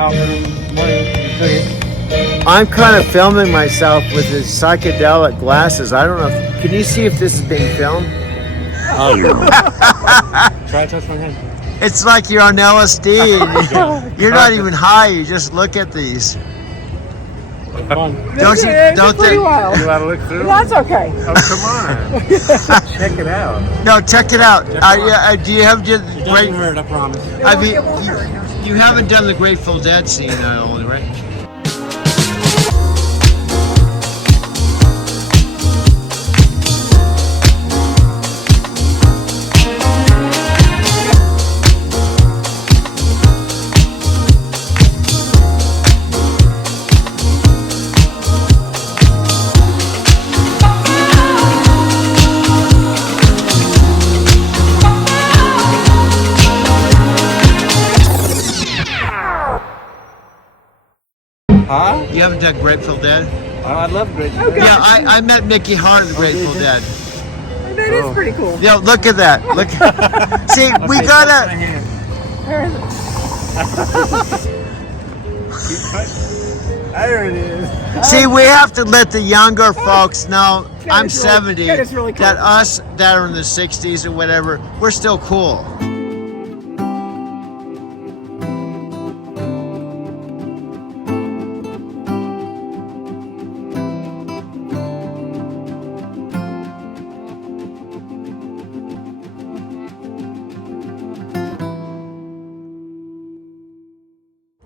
album. I'm kind of filming myself with his psychedelic glasses. I don't know if, can you see if this is being filmed? Oh, try to touch my hand. It's like you're on LSD. You're not even high. You just look at these. Fun. Don't you? Don't pretty they? wild. You want to look through? That's okay. Oh, come on. Check it out. No, check it out. Do you have just It great? doesn't hurt, I promise. I mean, you haven't done the Grateful Dead scene, only, right? Huh? You haven't done Grateful Dead? Oh, I love great. Okay. Yeah, I met Mickey Hart of the Grateful Dead. That is pretty cool. Yeah, look at that. Look. See, we Okay, gotta. touch my hand. There it is. See, we have to let the younger folks know. I'm is really- 70. that is really cool. That us that are in the 60s or whatever, we're still cool.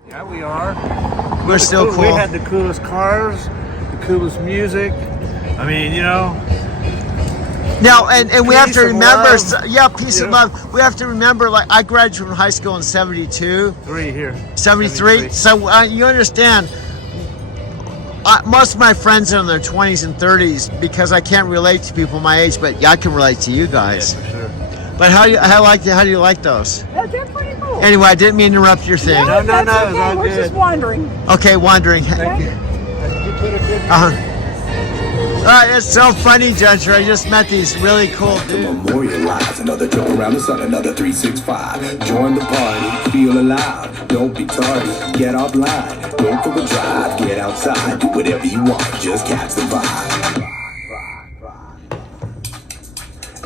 Yeah, we are. We're still cool. We had the coolest cars, the coolest music. I mean, you know. Now, and we have to Peace and remember, love. yeah, peace and Yeah. love. We have to remember, like, I graduated from high school in 72, 3 here. 73. So you understand, most of my friends are in their 20s and 30s because I can't relate to people my age, but I can relate to you Yeah, guys. for sure. But how do you like those? That's pretty cool. Anyway, I didn't mean to interrupt your thing. No, That's it was okay. all We're good. just wandering. Okay, wandering. You put a good It's so funny, Ginger. I just met these really cool To dudes. memorialize another trip around the sun, another 365. Join the party, feel alive. Don't be tardy, get offline. Go for a drive, get outside. Do whatever you want, just catch the vibe.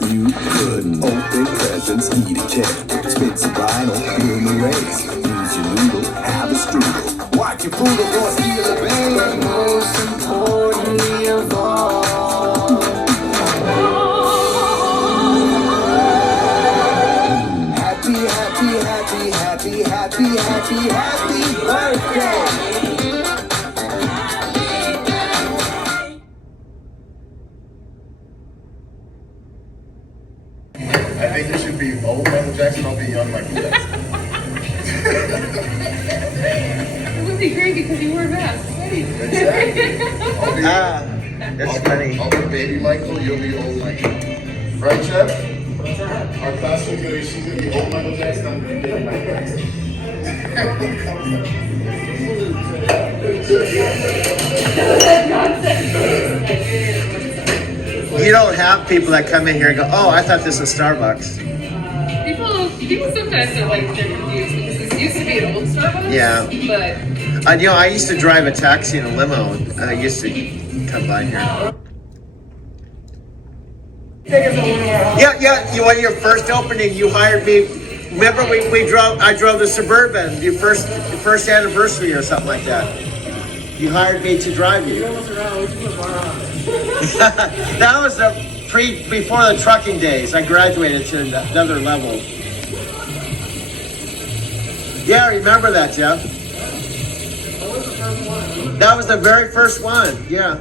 You could open presents, eat a cake, spit some vinyl, win the race. Use your noodle, have a strudel. Watch your poodle or steal a bang. Most importantly of all. Happy, happy, happy, happy, happy, happy, happy birthday! I think it should be old Michael Jackson, I'll be young Michael Jackson. It would be great because you wore a mask. Exactly. That's funny. I'll be baby Michael, you'll be old Michael. Right, Chef? Our costume's gonna be, she's gonna be old Michael Jackson, I'm gonna be baby Michael Jackson. You don't have people that come in here and go, oh, I thought this was Starbucks. People sometimes are like they're confused because this used to be an old Starbucks. Yeah. But I used to drive a taxi in a limo. And I used to come by here. Yeah. When your first opening, you hired me. Remember, I drove the Suburban. Your first anniversary or something like that. You hired me to drive you. That was before the trucking days. I graduated to another level. Yeah, I remember that, Jeff. That was the very first one. Yeah.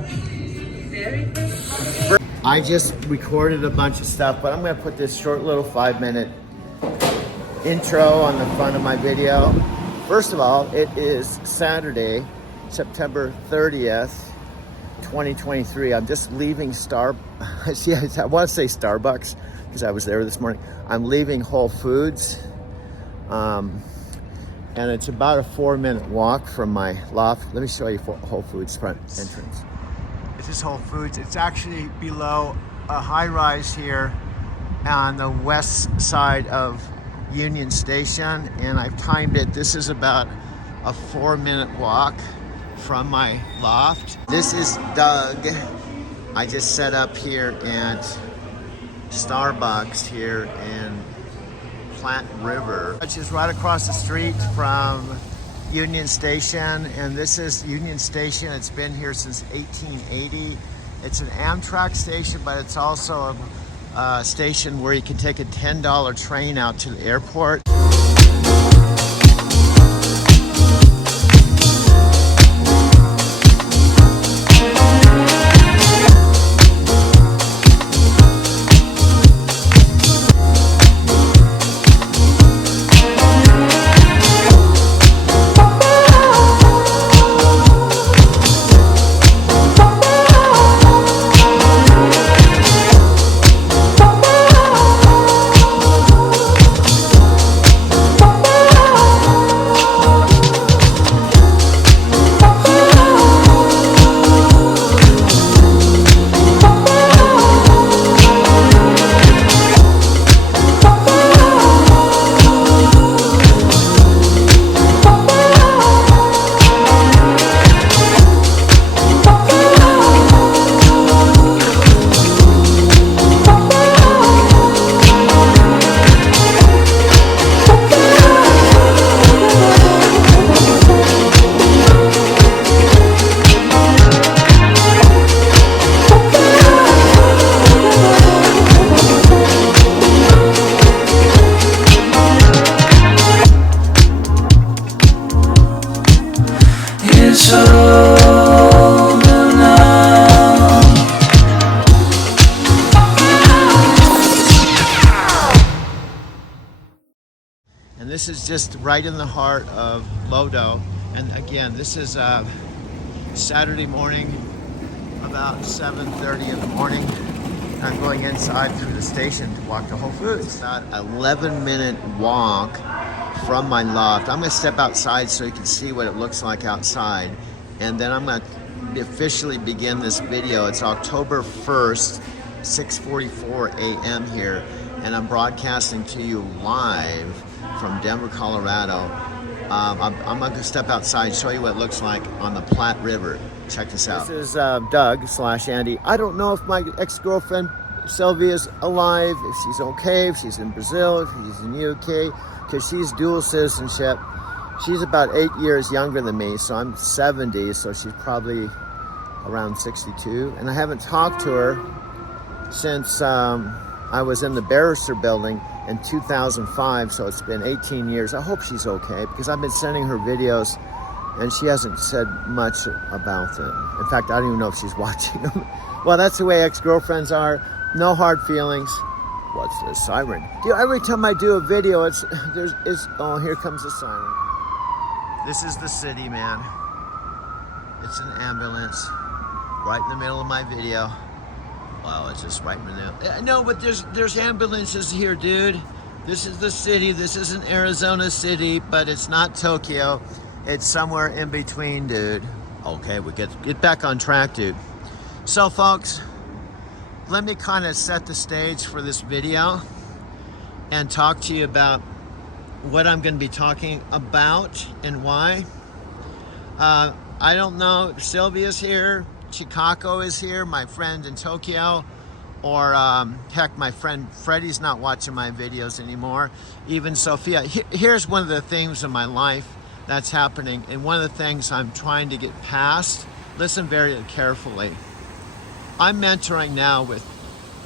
I just recorded a bunch of stuff, but I'm going to put this short little 5-minute intro on the front of my video. First of all, it is Saturday, September 30th, 2023. I'm just leaving I want to say Starbucks because I was there this morning. I'm leaving Whole Foods. And it's about a 4-minute walk from my loft. Let me show you Whole Foods front entrance. This is Whole Foods. It's actually below a high-rise here on the west side of Union Station, and I've timed it. This is about a 4-minute walk from my loft. This is Doug. I just set up here at Starbucks here in Platte River, which is right across the street from Union Station. And this is Union Station. It's been here since 1880. It's an Amtrak station, but it's also a station where you can take a $10 train out to the airport. And this is just right in the heart of Lodo. And again, this is Saturday morning, about 7:30 in the morning. I'm going inside through the station to walk to Whole Foods. About an 11-minute walk from my loft. I'm gonna step outside so you can see what it looks like outside. And then I'm gonna officially begin this video. It's October 1st, 6:44 a.m. here. And I'm broadcasting to you live from Denver, Colorado. I'm gonna step outside, show you what it looks like on the Platte River. Check this out. This is Doug/Andy. I don't know if my ex-girlfriend Sylvia is alive, if she's okay, if she's in Brazil, if she's in the UK, because she's dual citizenship. She's about 8 years younger than me, so I'm 70, so she's probably around 62. And I haven't talked to her since I was in the Barrister building in 2005, so it's been 18 years. I hope she's okay, because I've been sending her videos and she hasn't said much about them. In fact, I don't even know if she's watching them. Well, that's the way ex-girlfriends are. No hard feelings. What's this siren? Every time I do a video, oh, here comes the siren. This is the city, man. It's an ambulance right in the middle of my video. Wow, it's just right in the middle. No, but there's ambulances here, dude. This is the city. This isn't Arizona City, but it's not Tokyo. It's somewhere in between, dude. Okay, we get back on track, dude. So, folks, let me kind of set the stage for this video and talk to you about what I'm going to be talking about and why. I don't know if Sylvia's here, Chikako is here, my friend in Tokyo, or heck, my friend Freddie's not watching my videos anymore. Even Sophia. Here's one of the themes of my life that's happening, and one of the things I'm trying to get past. Listen very carefully. I'm mentoring now with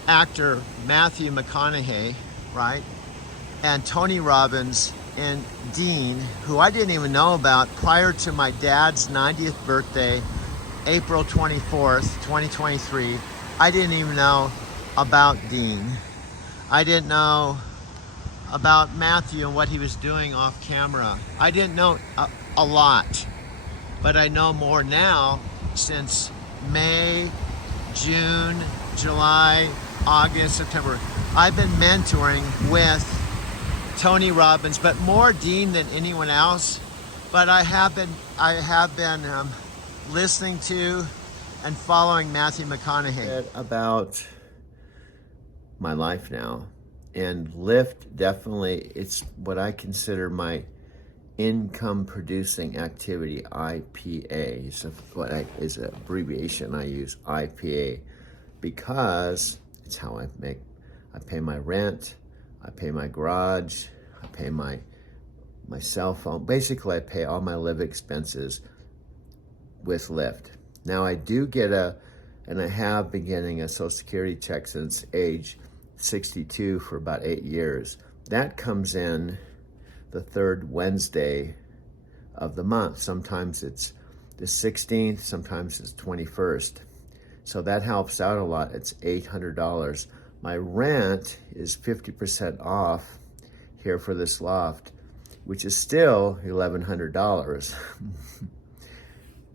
actor Matthew McConaughey, right? And Tony Robbins and Dean, who I didn't even know about prior to my dad's 90th birthday, April 24th, 2023. I didn't even know about Dean. I didn't know about Matthew and what he was doing off camera. I didn't know a lot, but I know more now since May, June, July, August, September. I've been mentoring with Tony Robbins, but more Dean than anyone else. But I have been listening to and following Matthew McConaughey about my life now. And Lyft, definitely, it's what I consider my income producing activity, IPA. Is an abbreviation I use, IPA, because it's how I pay my rent, I pay my garage, I pay my cell phone. Basically, I pay all my living expenses with Lyft. Now I do get and I have been getting a Social Security check since age 62 for about 8 years. That comes in the third Wednesday of the month. Sometimes it's the 16th, sometimes it's 21st. So that helps out a lot. It's $800. My rent is 50% off here for this loft, which is still $1,100.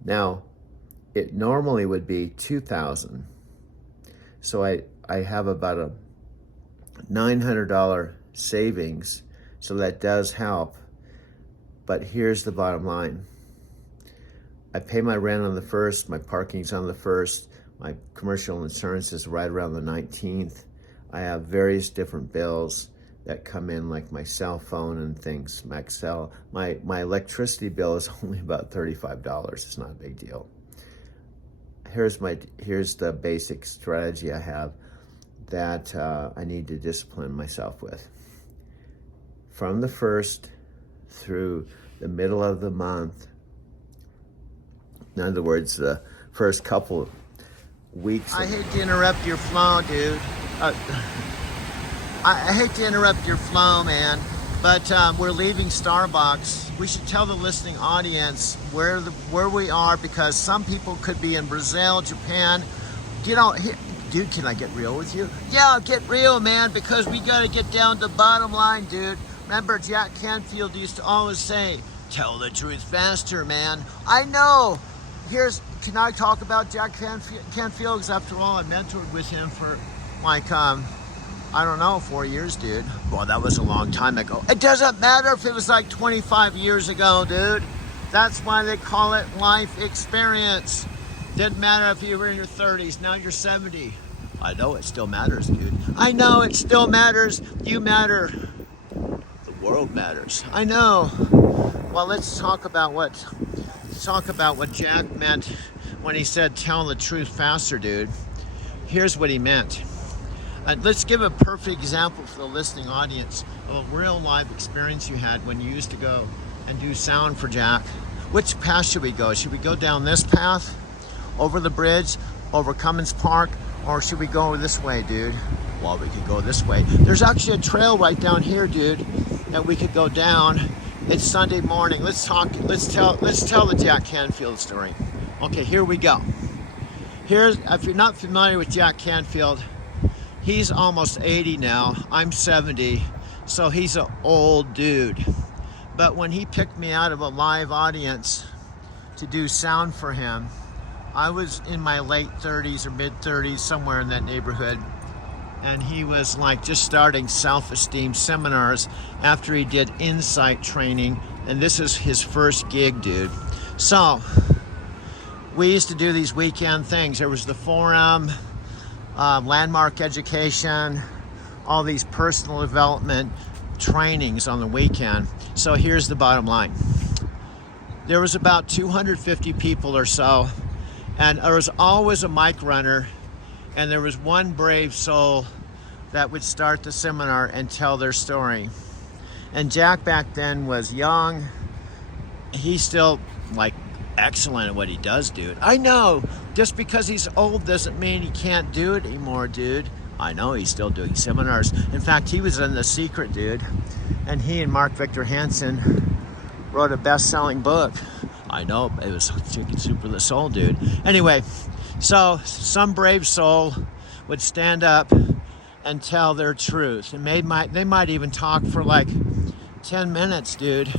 Now, it normally would be $2,000. So I have about a $900 savings, so that does help. But here's the bottom line. I pay my rent on the 1st, my parking's on the 1st, my commercial insurance is right around the 19th. I have various different bills that come in, like my cell phone and things, Maxell. My electricity bill is only about $35. It's not a big deal. Here's the basic strategy I have that I need to discipline myself with. From the 1st through the middle of the month, in other words, the first couple weeks. I hate to interrupt your flow, dude. I hate to interrupt your flow, man, but we're leaving Starbucks. We should tell the listening audience where we are, because some people could be in Brazil, Japan. Dude, can I get real with you? Yeah, get real, man, because we got to get down to the bottom line, dude. Remember, Jack Canfield used to always say, tell the truth faster, man. I know. Can I talk about Jack Canfield? Because after all, I mentored with him for like, I don't know, 4 years, dude. Well, that was a long time ago. It doesn't matter if it was like 25 years ago, dude. That's why they call it life experience. Didn't matter if you were in your 30s, now you're 70. I know it still matters, dude. I know it still matters. You matter. The world matters. I know. Well, let's talk about what Jack meant when he said tell the truth faster, dude. Here's what he meant. Let's give a perfect example for the listening audience of a real live experience you had when you used to go and do sound for Jack. Which path should we go? Should we go down this path, over the bridge, over Cummins Park, or should we go this way, dude? Well, we could go this way. There's actually a trail right down here, dude, that we could go down. It's Sunday morning. Let's tell the Jack Canfield story. Okay, here we go. If you're not familiar with Jack Canfield, he's almost 80 now. I'm 70, so he's an old dude. But when he picked me out of a live audience to do sound for him, I was in my late 30s or mid 30s, somewhere in that neighborhood. And he was like just starting self-esteem seminars after he did insight training. And this is his first gig, dude. So we used to do these weekend things. There was the forum, landmark education, all these personal development trainings on the weekend. So here's the bottom line. There was about 250 people or so, and there was always a mic runner, and there was one brave soul that would start the seminar and tell their story. And Jack back then was young. He's still like excellent at what he does, dude. I know, just because he's old doesn't mean he can't do it anymore, dude. I know he's still doing seminars. In fact, he was in The Secret, dude. And he and Mark Victor Hansen wrote a best-selling book. I know, it was Chicken Soup for the Soul, dude. Anyway, so some brave soul would stand up and tell their truth. And they might even talk for like 10 minutes, dude.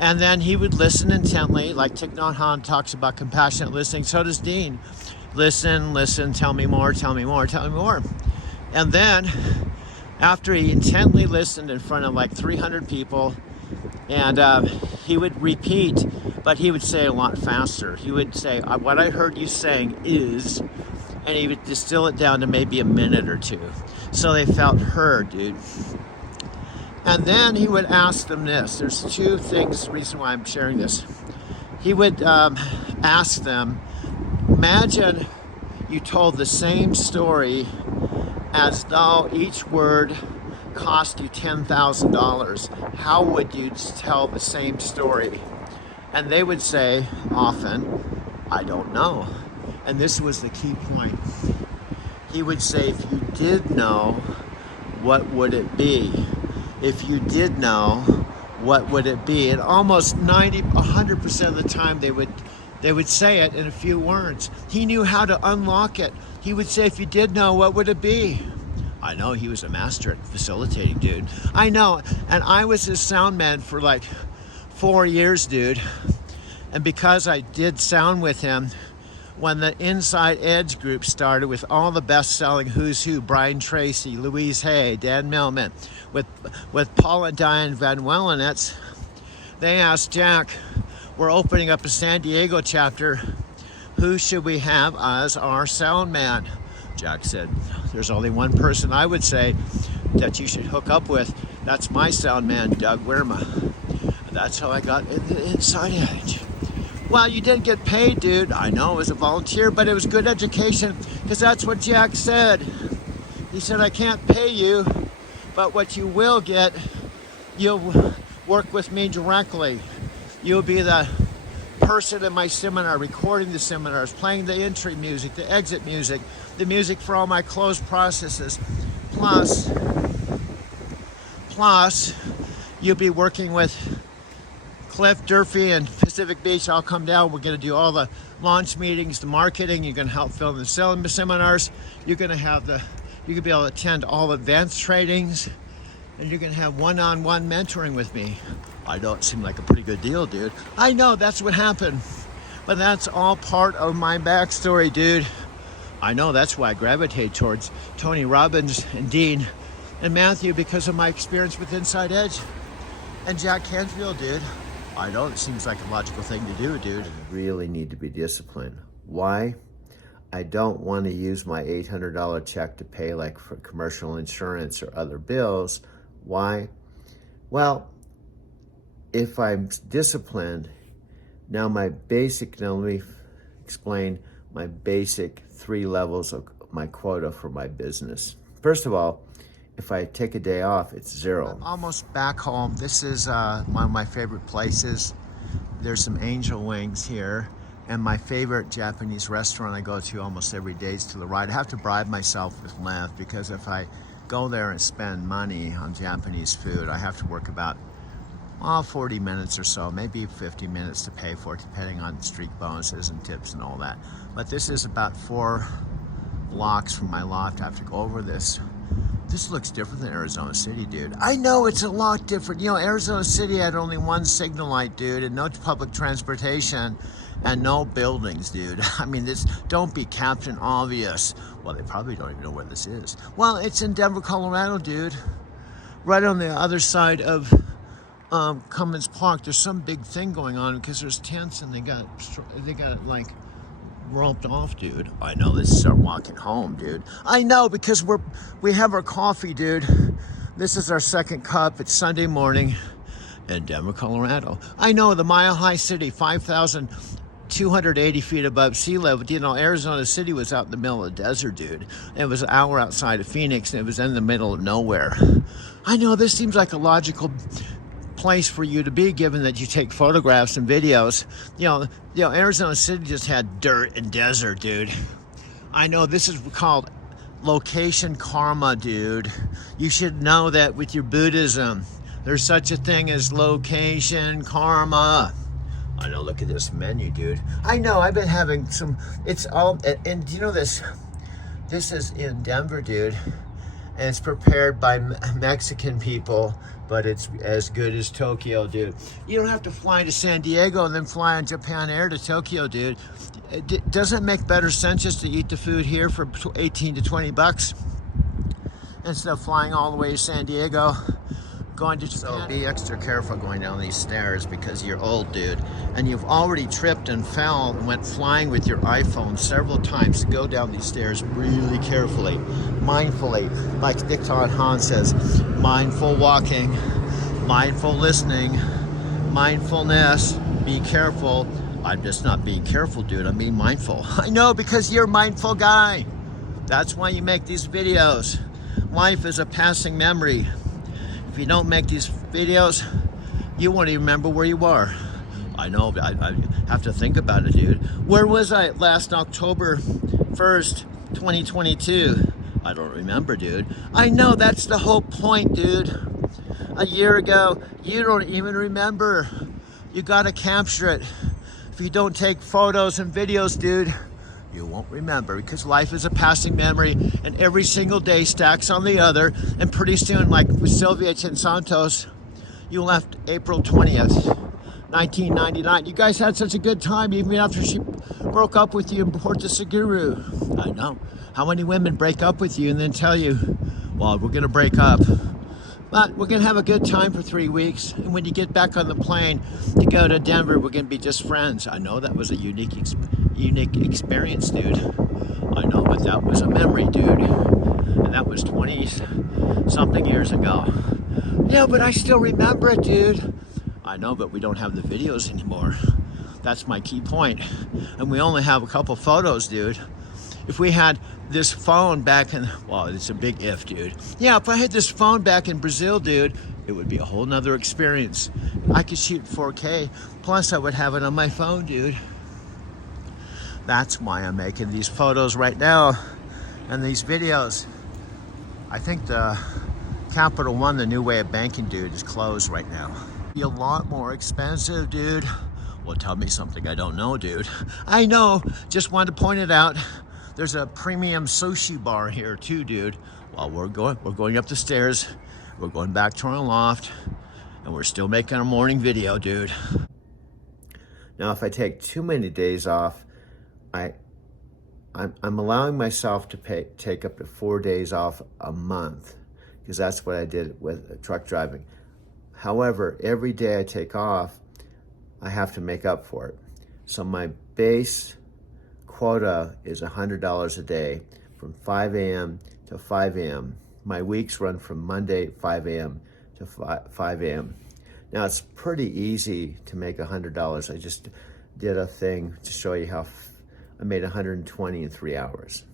And then he would listen intently, like Thich Nhat Hanh talks about compassionate listening. So does Dean. Listen, tell me more, tell me more, tell me more. And then, after he intently listened in front of like 300 people, and he would repeat, but he would say a lot faster. He would say, what I heard you saying is, and he would distill it down to maybe a minute or two. So they felt heard, dude. And then he would ask them this. There's two things, reason why I'm sharing this. He would ask them, imagine you told the same story as though each word cost you $10,000. How would you tell the same story? And they would say often, I don't know. And this was the key point. He would say, if you did know, what would it be? If you did know, what would it be? And almost 100% of the time they would say it in a few words. He knew how to unlock it. He would say, if you did know, what would it be? I know, he was a master at facilitating, dude. I know, and I was his sound man for like 4 years, dude. And because I did sound with him, when the Inside Edge group started with all the best-selling who's who, Brian Tracy, Louise Hay, Dan Millman, with Paul and Diane Van Wellenetz, they asked Jack, we're opening up a San Diego chapter, who should we have as our sound man? Jack said, there's only one person I would say that you should hook up with. That's my sound man, Doug Wirma. That's how I got in the Inside Edge. Well, you didn't get paid, dude. I know, it was a volunteer, but it was good education, because that's what Jack said. He said, I can't pay you, but what you will get, you'll work with me directly. You'll be the person in my seminar, recording the seminars, playing the entry music, the exit music, the music for all my closed processes. Plus, you'll be working with Cliff, Durfee, and Pacific Beach. I'll come down. We're going to do all the launch meetings, the marketing. You're going to help film the selling seminars. You're going to have you can be able to attend all advanced trainings, and you're going to have one-on-one mentoring with me. I know it seemed like a pretty good deal, dude. I know, that's what happened. But that's all part of my backstory, dude. I know, that's why I gravitate towards Tony Robbins and Dean and Matthew, because of my experience with Inside Edge and Jack Canfield, dude. I know it seems like a logical thing to do, dude. I really need to be disciplined. Why? I don't want to use my $800 check to pay like for commercial insurance or other bills. Why? Well, if I'm disciplined, now let me explain my basic 3 levels of my quota for my business. First of all, if I take a day off, it's 0. I'm almost back home. This is one of my favorite places. There's some angel wings here. And my favorite Japanese restaurant I go to almost every day is to the right. I have to bribe myself with Lyft, because if I go there and spend money on Japanese food, I have to work about 40 minutes or so, maybe 50 minutes to pay for it, depending on street bonuses and tips and all that. But this is about 4 blocks from my loft. I have to go over this. This looks different than Arizona City, dude. I know, it's a lot different. You know, Arizona City had only 1 signal light, dude, and no public transportation and no buildings, dude. I mean, this, don't be Captain Obvious. Well, they probably don't even know where this is. Well, it's in Denver, Colorado, dude. Right on the other side of Cummins Park. There's some big thing going on, because there's tents and they got like roped off, dude. I know, let's start walking home, dude. I know, because we have our coffee, dude. This is our 2nd cup. It's Sunday morning in Denver, Colorado. I know, the Mile High City, 5,280 feet above sea level. You know, Arizona City was out in the middle of the desert, dude. It was an hour outside of Phoenix, and it was in the middle of nowhere. I know, this seems like a logical place for you to be, given that you take photographs and videos. You know, Arizona City just had dirt and desert, dude. I know, this is called location karma, dude. You should know that with your Buddhism. There's such a thing as location karma. I know, look at this menu, dude. I know, I've been having some, it's all, and you know this is in Denver, dude. And it's prepared by Mexican people, but it's as good as Tokyo, dude. You don't have to fly to San Diego and then fly on Japan Air to Tokyo, dude. Doesn't it make better sense just to eat the food here for 18 to 20 bucks instead of flying all the way to San Diego, going to Japan? So be extra careful going down these stairs, because you're old, dude, and you've already tripped and fell and went flying with your iPhone several times. Go down these stairs really carefully, mindfully, like Dick Todd Hahn says, mindful walking. mindful listening, mindfulness, be careful. I'm just not being careful, dude. I'm being mindful. I know, because you're a mindful guy. That's why you make these videos. Life is a passing memory. If you don't make these videos, you won't even remember where you are. I know, I have to think about it, dude. Where was I last October 1st, 2022? I don't remember, dude. I know, that's the whole point, dude. A year ago, you don't even remember. You gotta capture it. If you don't take photos and videos, dude, you won't remember, because life is a passing memory and every single day stacks on the other. And pretty soon, like with Sylvia Santos, you left April 20th, 1999. You guys had such a good time even after she broke up with you in Puerto Seguro. I know. How many women break up with you and then tell you, well, we're gonna break up, but we're gonna have a good time for 3 weeks. And when you get back on the plane to go to Denver, we're gonna be just friends. I know that was a unique experience, dude. I know, but that was a memory, dude. And that was 20 something years ago. Yeah, but I still remember it, dude. I know, but we don't have the videos anymore. That's my key point. And we only have a couple photos, dude. If we had this phone back in, well, it's a big if, dude. Yeah, if I had this phone back in Brazil, dude, it would be a whole nother experience. I could shoot 4K, plus I would have it on my phone, dude. That's why I'm making these photos right now and these videos. I think the Capital One, the new way of banking, dude, is closed right now. Be a lot more expensive, dude. Well, tell me something I don't know, dude. I know, just wanted to point it out. There's a premium sushi bar here too, dude. While we're going up the stairs, we're going back to our loft, and we're still making our morning video, dude. Now, if I take too many days off, I'm allowing myself to take up to 4 days off a month, because that's what I did with truck driving. However, every day I take off, I have to make up for it. So my base quota is $100 a day from 5 a.m. to 5 a.m. My weeks run from Monday 5 a.m. to 5 a.m. Now, it's pretty easy to make $100. I just did a thing to show you how I made 120 in 3 hours.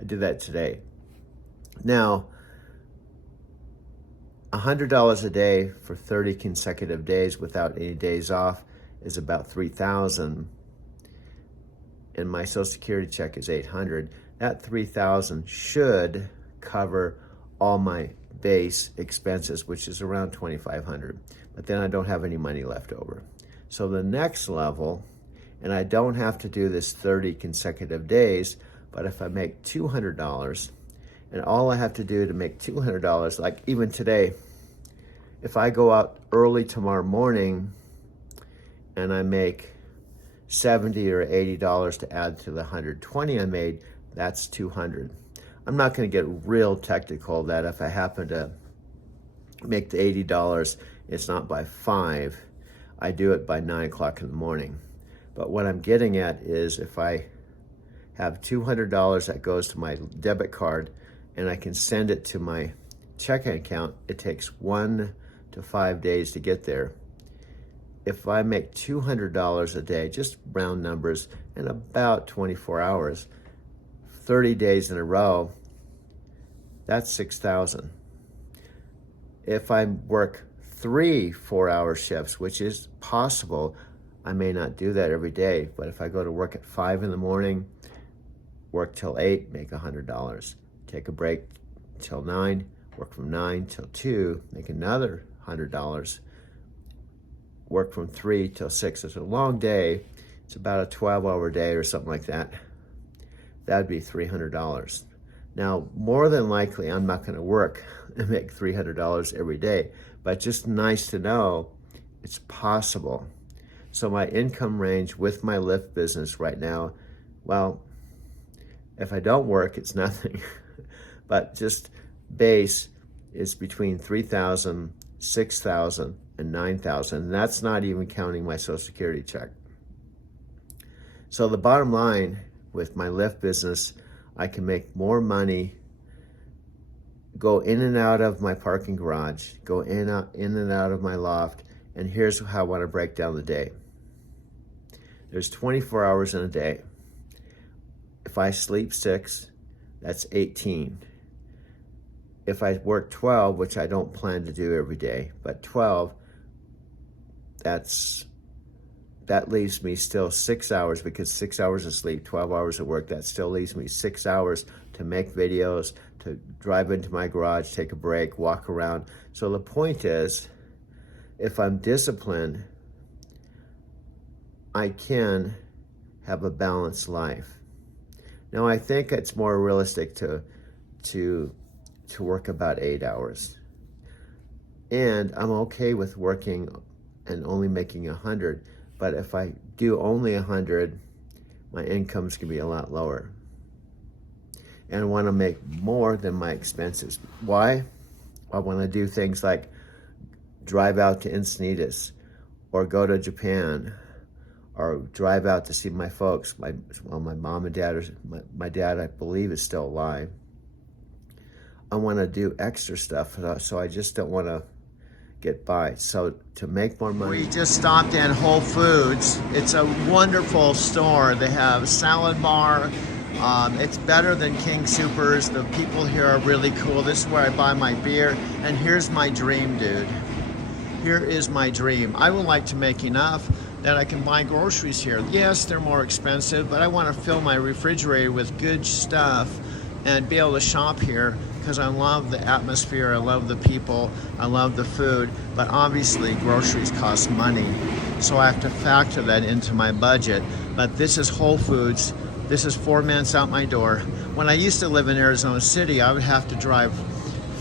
I did that today. Now, $100 a day for 30 consecutive days without any days off is about $3,000. And my Social Security check is $800. That $3,000 should cover all my base expenses, which is around $2,500. But then I don't have any money left over. So the next level, and I don't have to do this 30 consecutive days, but if I make $200, and all I have to do to make $200, like even today, if I go out early tomorrow morning and I make $70 or $80 to add to the $120 I made, that's $200. I'm not going to get real technical that if I happen to make the $80, it's not by 5. I do it by 9 o'clock in the morning. But what I'm getting at is if I have $200 that goes to my debit card and I can send it to my checking account, it takes 1 to 5 days to get there. If I make $200 a day, just round numbers, in about 24 hours, 30 days in a row, that's $6,000. If I work 3 4-hour shifts, which is possible, I may not do that every day, but if I go to work at 5 in the morning, work till 8, make $100. Take a break till 9, work from 9 till 2, make another $100. Work from 3 till 6. It's a long day. It's about a 12-hour day or something like that. That'd be $300. Now, more than likely, I'm not going to work and make $300 every day, but just nice to know it's possible. So my income range with my Lyft business right now, well, if I don't work, it's nothing. But just base is between $3,000, $6,000, and $9,000. And that's not even counting my Social Security check. So the bottom line with my Lyft business, I can make more money go in and out of my parking garage, go in and out of my loft, and here's how I want to break down the day. There's 24 hours in a day. If I sleep 6, that's 18. If I work 12, which I don't plan to do every day, but 12, that leaves me still 6 hours, because 6 hours of sleep, 12 hours of work, that still leaves me 6 hours to make videos, to drive into my garage, take a break, walk around. So the point is, if I'm disciplined, I can have a balanced life. Now, I think it's more realistic to work about 8 hours. And I'm okay with working and only making 100, but if I do only 100, my income's gonna be a lot lower. And I wanna make more than my expenses. Why? I wanna do things like drive out to Encinitas, or go to Japan, or drive out to see my folks. My mom and dad, my dad, I believe, is still alive. I wanna do extra stuff, so I just don't wanna get by. So to make more money. We just stopped in Whole Foods. It's a wonderful store. They have a salad bar. It's better than King Soopers. The people here are really cool. This is where I buy my beer. And here's my dream, dude. Here is my dream. I would like to make enough that I can buy groceries here. Yes, they're more expensive, but I want to fill my refrigerator with good stuff and be able to shop here, because I love the atmosphere, I love the people, I love the food, but obviously groceries cost money, so I have to factor that into my budget. But this is Whole Foods. This is 4 minutes out my door. When I used to live in Arizona City, I would have to drive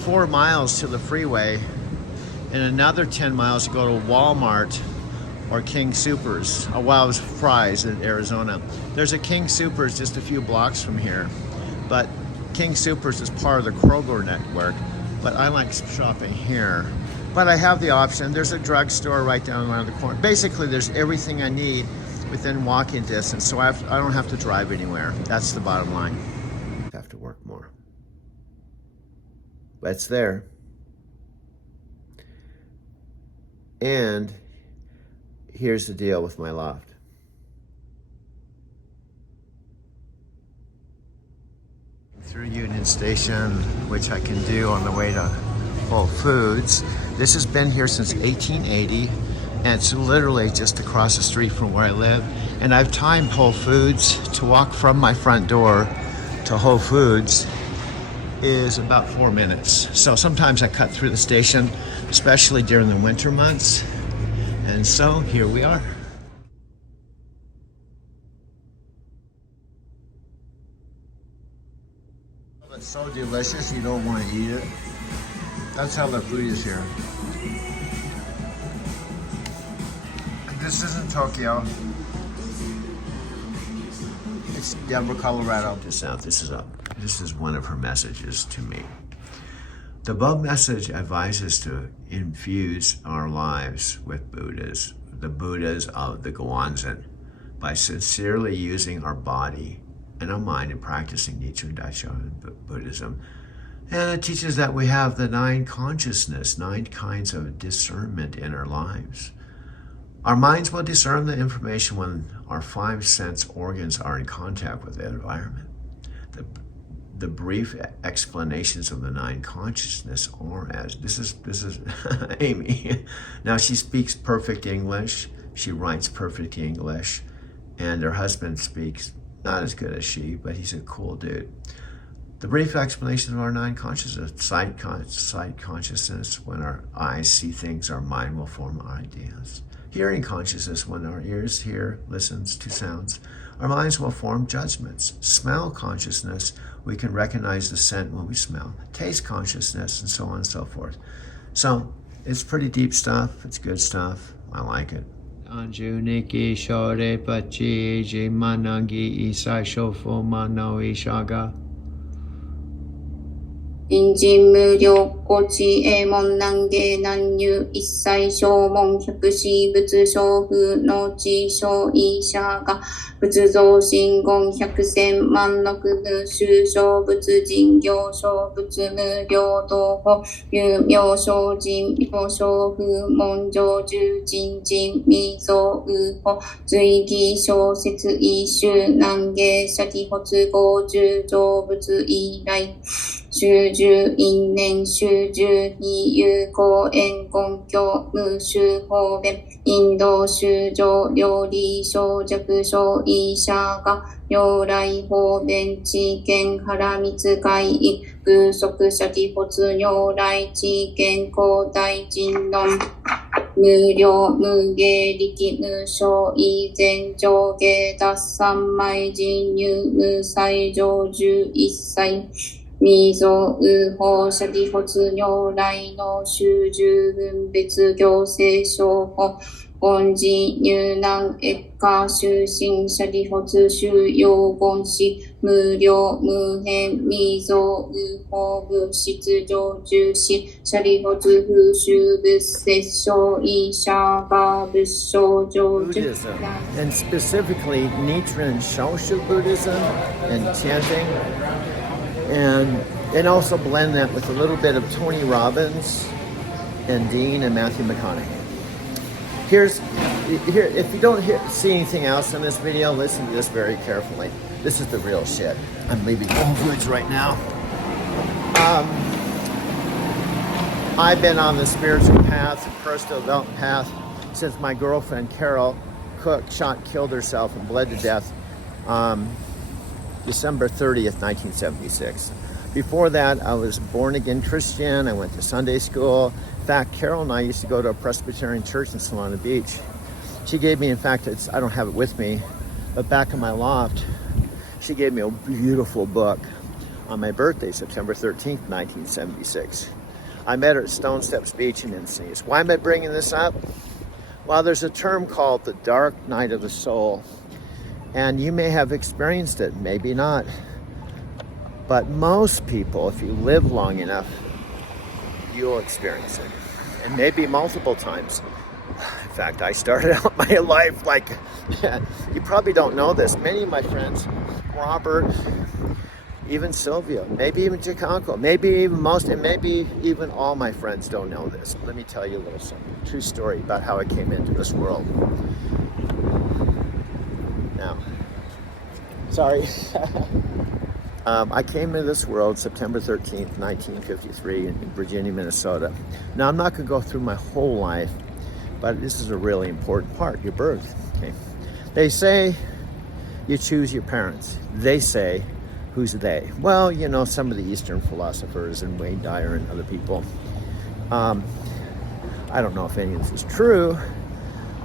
4 miles to the freeway and another 10 miles to go to Walmart or King Soopers. Well, it was Fry's in Arizona. There's a King Soopers just a few blocks from here, but King Soopers is part of the Kroger network, but I like shopping here. But I have the option. There's a drugstore right down around the corner. Basically, there's everything I need within walking distance, so I don't have to drive anywhere. That's the bottom line. I have to work more. But it's there. And here's the deal with my loft. Through Union Station, which I can do on the way to Whole Foods. This has been here since 1880, and it's literally just across the street from where I live. And I've timed Whole Foods to walk from my front door to Whole Foods is about 4 minutes. So sometimes I cut through the station, especially during the winter months. And so here we are. It's so delicious, you don't want to eat it. That's how the food is here. This isn't Tokyo. It's Denver, Colorado. This is one of her messages to me. The above message advises to infuse our lives with Buddhas, the Buddhas of the Goanzen, by sincerely using our body and our mind in practicing Nichiren Daishonin Buddhism. And it teaches that we have the 9 consciousness, 9 kinds of discernment in our lives. Our minds will discern the information when our 5 sense organs are in contact with the environment. The brief explanations of the 9 consciousness are as, this is Amy. Now she speaks perfect English, she writes perfect English, and her husband speaks not as good as she, but he's a cool dude. The brief explanation of our 9 consciousness: sight consciousness, when our eyes see things, our mind will form ideas. Hearing consciousness, when our ears hear, listens to sounds, our minds will form judgments. Smell consciousness, we can recognize the scent when we smell. Taste consciousness, and so on and so forth. So it's pretty deep stuff, it's good stuff, I like it. Anju Niki Shore Pachi Ji Manangi Isai Shofo Mano Ishaga. 隣人無料、ご知恵門難芸難入、一切小門百死仏小風の地小医者が、仏像神言百千万六部修小仏人行小仏無料道法、有名小人名小風門上十人人未造右法、随義小説一周難芸社記発合十造仏以来、修十因縁修十非有公縁根拠無修法弁インド修上料理小弱小医者が如来法弁知見原密会偶則社記発如来知見広大人論無料無芸力無償以前上下脱三昧人入無才上十一歳未造右法社記発如来の修十分別行政商法本人入難越下修心社記発修養言師無料無変未造右法物質上重視社記発風習仏摂生医者が仏性上重 Buddhism, and specifically Nichiren Shoshu Buddhism and chanting, and also blend that with a little bit of Tony Robbins and Dean and Matthew McConaughey. Here, if you don't see anything else in this video, listen to this very carefully. This is the real shit. I'm leaving Whole Foods right now. I've been on the spiritual path, personal development path, since my girlfriend Carol Cook killed herself and bled to death December 30th, 1976. Before that, I was born again Christian. I went to Sunday school. In fact, Carol and I used to go to a Presbyterian church in Solana Beach. She gave me, in fact, I don't have it with me, but back in my loft, she gave me a beautiful book on my birthday, September 13th, 1976. I met her at Stone Steps Beach in Encinitas. Why am I bringing this up? Well, there's a term called the dark night of the soul. And you may have experienced it, maybe not. But most people, if you live long enough, you'll experience it. And maybe multiple times. In fact, I started out my life like, you probably don't know this. Many of my friends, Robert, even Sylvia, maybe even Chicago, maybe even most, and maybe even all my friends don't know this. Let me tell you a little something, true story about how I came into this world. Now, sorry. I came into this world September 13th, 1953 in Virginia, Minnesota. Now, I'm not going to go through my whole life, but this is a really important part, your birth. Okay. They say you choose your parents. They say, who's they? Well, you know, some of the Eastern philosophers and Wayne Dyer and other people. I don't know if any of this is true,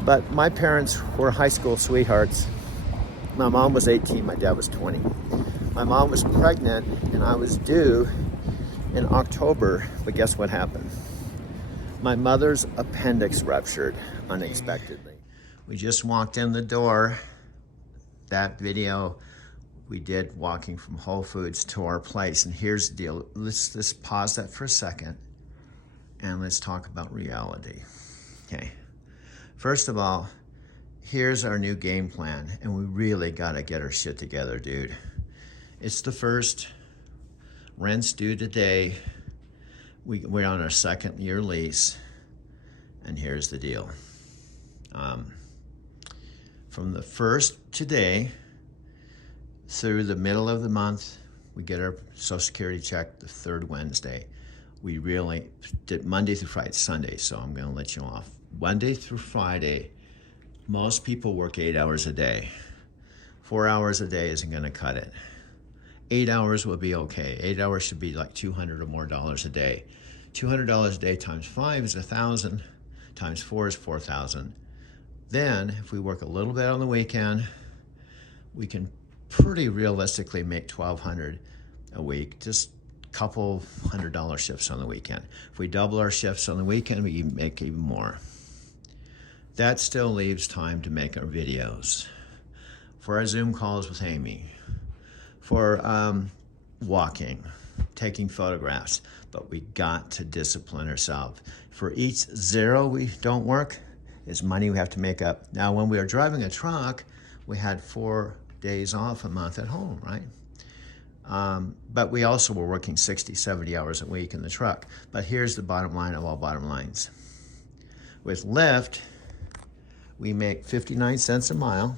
but my parents were high school sweethearts. My mom was 18, my dad was 20. My mom was pregnant and I was due in October, but guess what happened? My mother's appendix ruptured unexpectedly. We just walked in the door. That video we did walking from Whole Foods to our place. And here's the deal. Let's pause that for a second and let's talk about reality. Okay. First of all, here's our new game plan, and we really gotta get our shit together, dude. It's the first, rent's due today. We're on our second year lease, and here's the deal. From the first today through the middle of the month, we get our Social Security check the third Wednesday. We really did Monday through Friday, Sunday, so I'm gonna let you off. Monday through Friday, most people work 8 hours a day. 4 hours a day isn't gonna cut it. 8 hours will be okay. 8 hours should be like $200 or more a day. $200 a day times 5 is 1,000, times 4 is 4,000. Then, if we work a little bit on the weekend, we can pretty realistically make $1,200 a week, just a couple $100 shifts on the weekend. If we double our shifts on the weekend, we can make even more. That still leaves time to make our videos, for our Zoom calls with Amy, for walking, taking photographs, but we got to discipline ourselves. For each 0 we don't work is money we have to make up. Now, when we were driving a truck, we had 4 days off a month at home, right? But we also were working 60, 70 hours a week in the truck. But here's the bottom line of all bottom lines. With Lyft, we make 59 cents a mile,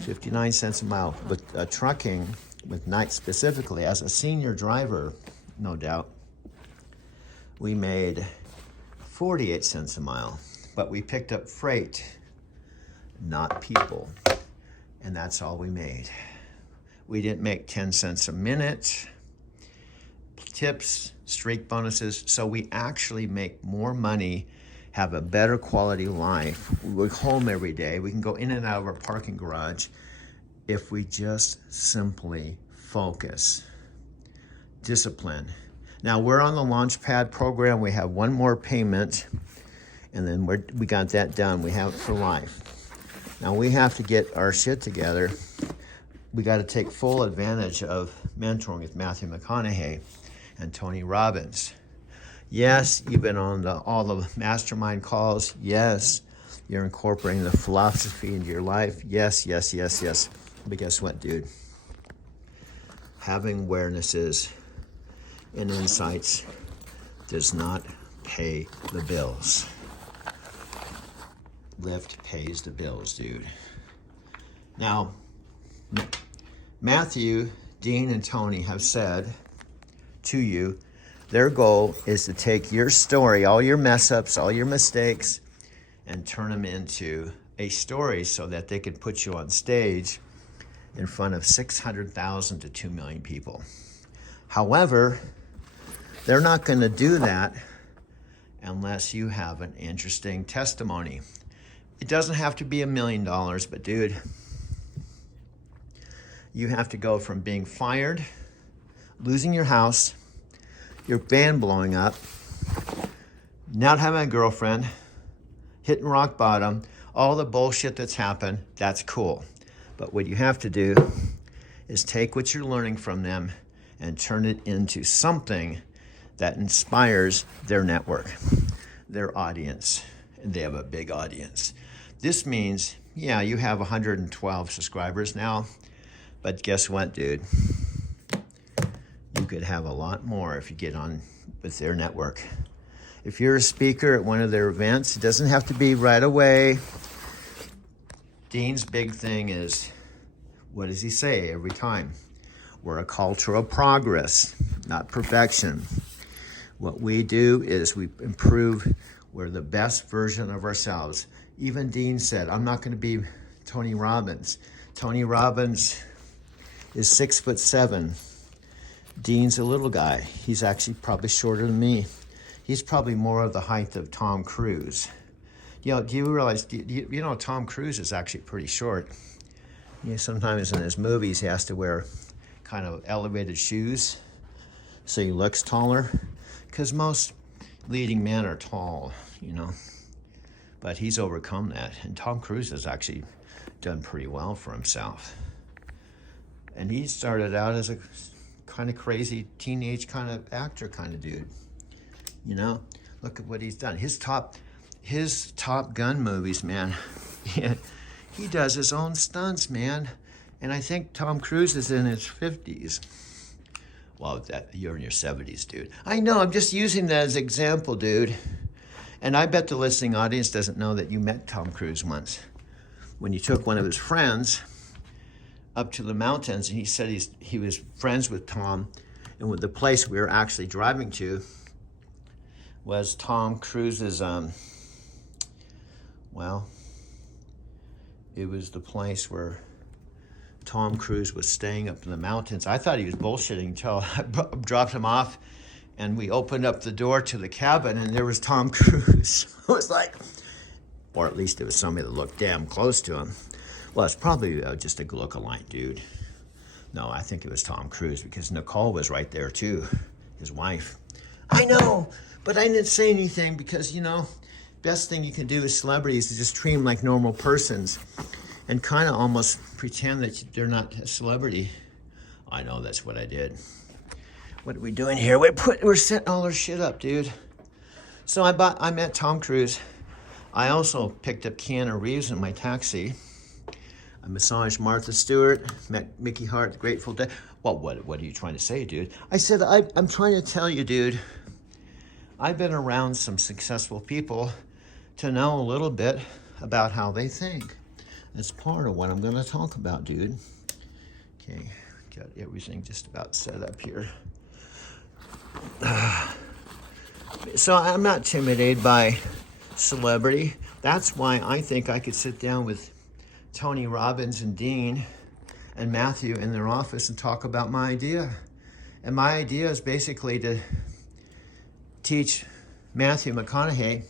59 cents a mile. With trucking, with night specifically, as a senior driver, no doubt, we made 48 cents a mile. But we picked up freight, not people. And that's all we made. We didn't make 10 cents a minute, tips, streak bonuses. So we actually make more money, have a better quality life. We're home every day. We can go in and out of our parking garage if we just simply focus. Discipline. Now we're on the Launchpad program. We have one more payment, and then we got that done. We have it for life. Now we have to get our shit together. We got to take full advantage of mentoring with Matthew McConaughey and Tony Robbins. Yes, you've been on all the mastermind calls. Yes, you're incorporating the philosophy into your life. Yes, yes, yes, yes. But guess what, dude? Having awarenesses and insights does not pay the bills. Lyft pays the bills, dude. Now, Matthew, Dean, and Tony have said to you, their goal is to take your story, all your mess ups, all your mistakes, and turn them into a story so that they could put you on stage in front of 600,000 to 2 million people. However, they're not going to do that unless you have an interesting testimony. It doesn't have to be $1 million, but dude, you have to go from being fired, losing your house, your band blowing up, not having a girlfriend, hitting rock bottom, all the bullshit that's happened. That's cool. But what you have to do is take what you're learning from them and turn it into something that inspires their network, their audience. And they have a big audience. This means, yeah, you have 112 subscribers now, but guess what, dude? You could have a lot more if you get on with their network. If you're a speaker at one of their events, it doesn't have to be right away. Dean's big thing is, what does he say every time? We're a culture of progress, not perfection. What we do is we improve. We're the best version of ourselves. Even Dean said, I'm not going to be Tony Robbins. Tony Robbins is 6'7". Dean's a little guy. He's actually probably shorter than me. He's probably more of the height of Tom Cruise. You know, do you realize, you know, Tom Cruise is actually pretty short. You know, sometimes in his movies, he has to wear kind of elevated shoes so he looks taller. Because most leading men are tall, you know. But he's overcome that. And Tom Cruise has actually done pretty well for himself. And he started out as a kind of crazy teenage kind of actor kind of dude. You know, look at what he's done. His Top Gun movies, man. He does his own stunts, man. And I think Tom Cruise is in his 50s. Well, you're in your 70s, dude. I know, I'm just using that as an example, dude. And I bet the listening audience doesn't know that you met Tom Cruise once. When you took one of his friends up to the mountains, and he said he was friends with Tom, and with the place we were actually driving to was Tom Cruise's, well, it was the place where Tom Cruise was staying up in the mountains. I thought he was bullshitting until I dropped him off, and we opened up the door to the cabin, and there was Tom Cruise. It was like, or at least it was somebody that looked damn close to him. Well, it's probably just a lookalike dude. No, I think it was Tom Cruise, because Nicole was right there too, his wife. I know, but I didn't say anything because, you know, best thing you can do with celebrities is just treat them like normal persons and kind of almost pretend that they're not a celebrity. I know, that's what I did. What are we doing here? We're setting all our shit up, dude. So I met Tom Cruise. I also picked up Keanu Reeves in my taxi. I massaged Martha Stewart, met Mickey Hart, the Grateful Dead. Well, what are you trying to say, dude? I said, I'm trying to tell you, dude, I've been around some successful people to know a little bit about how they think. That's part of what I'm gonna talk about, dude. Okay, got everything just about set up here. So I'm not intimidated by celebrity. That's why I think I could sit down with Tony Robbins and Dean and Matthew in their office and talk about my idea. And my idea is basically to teach Matthew McConaughey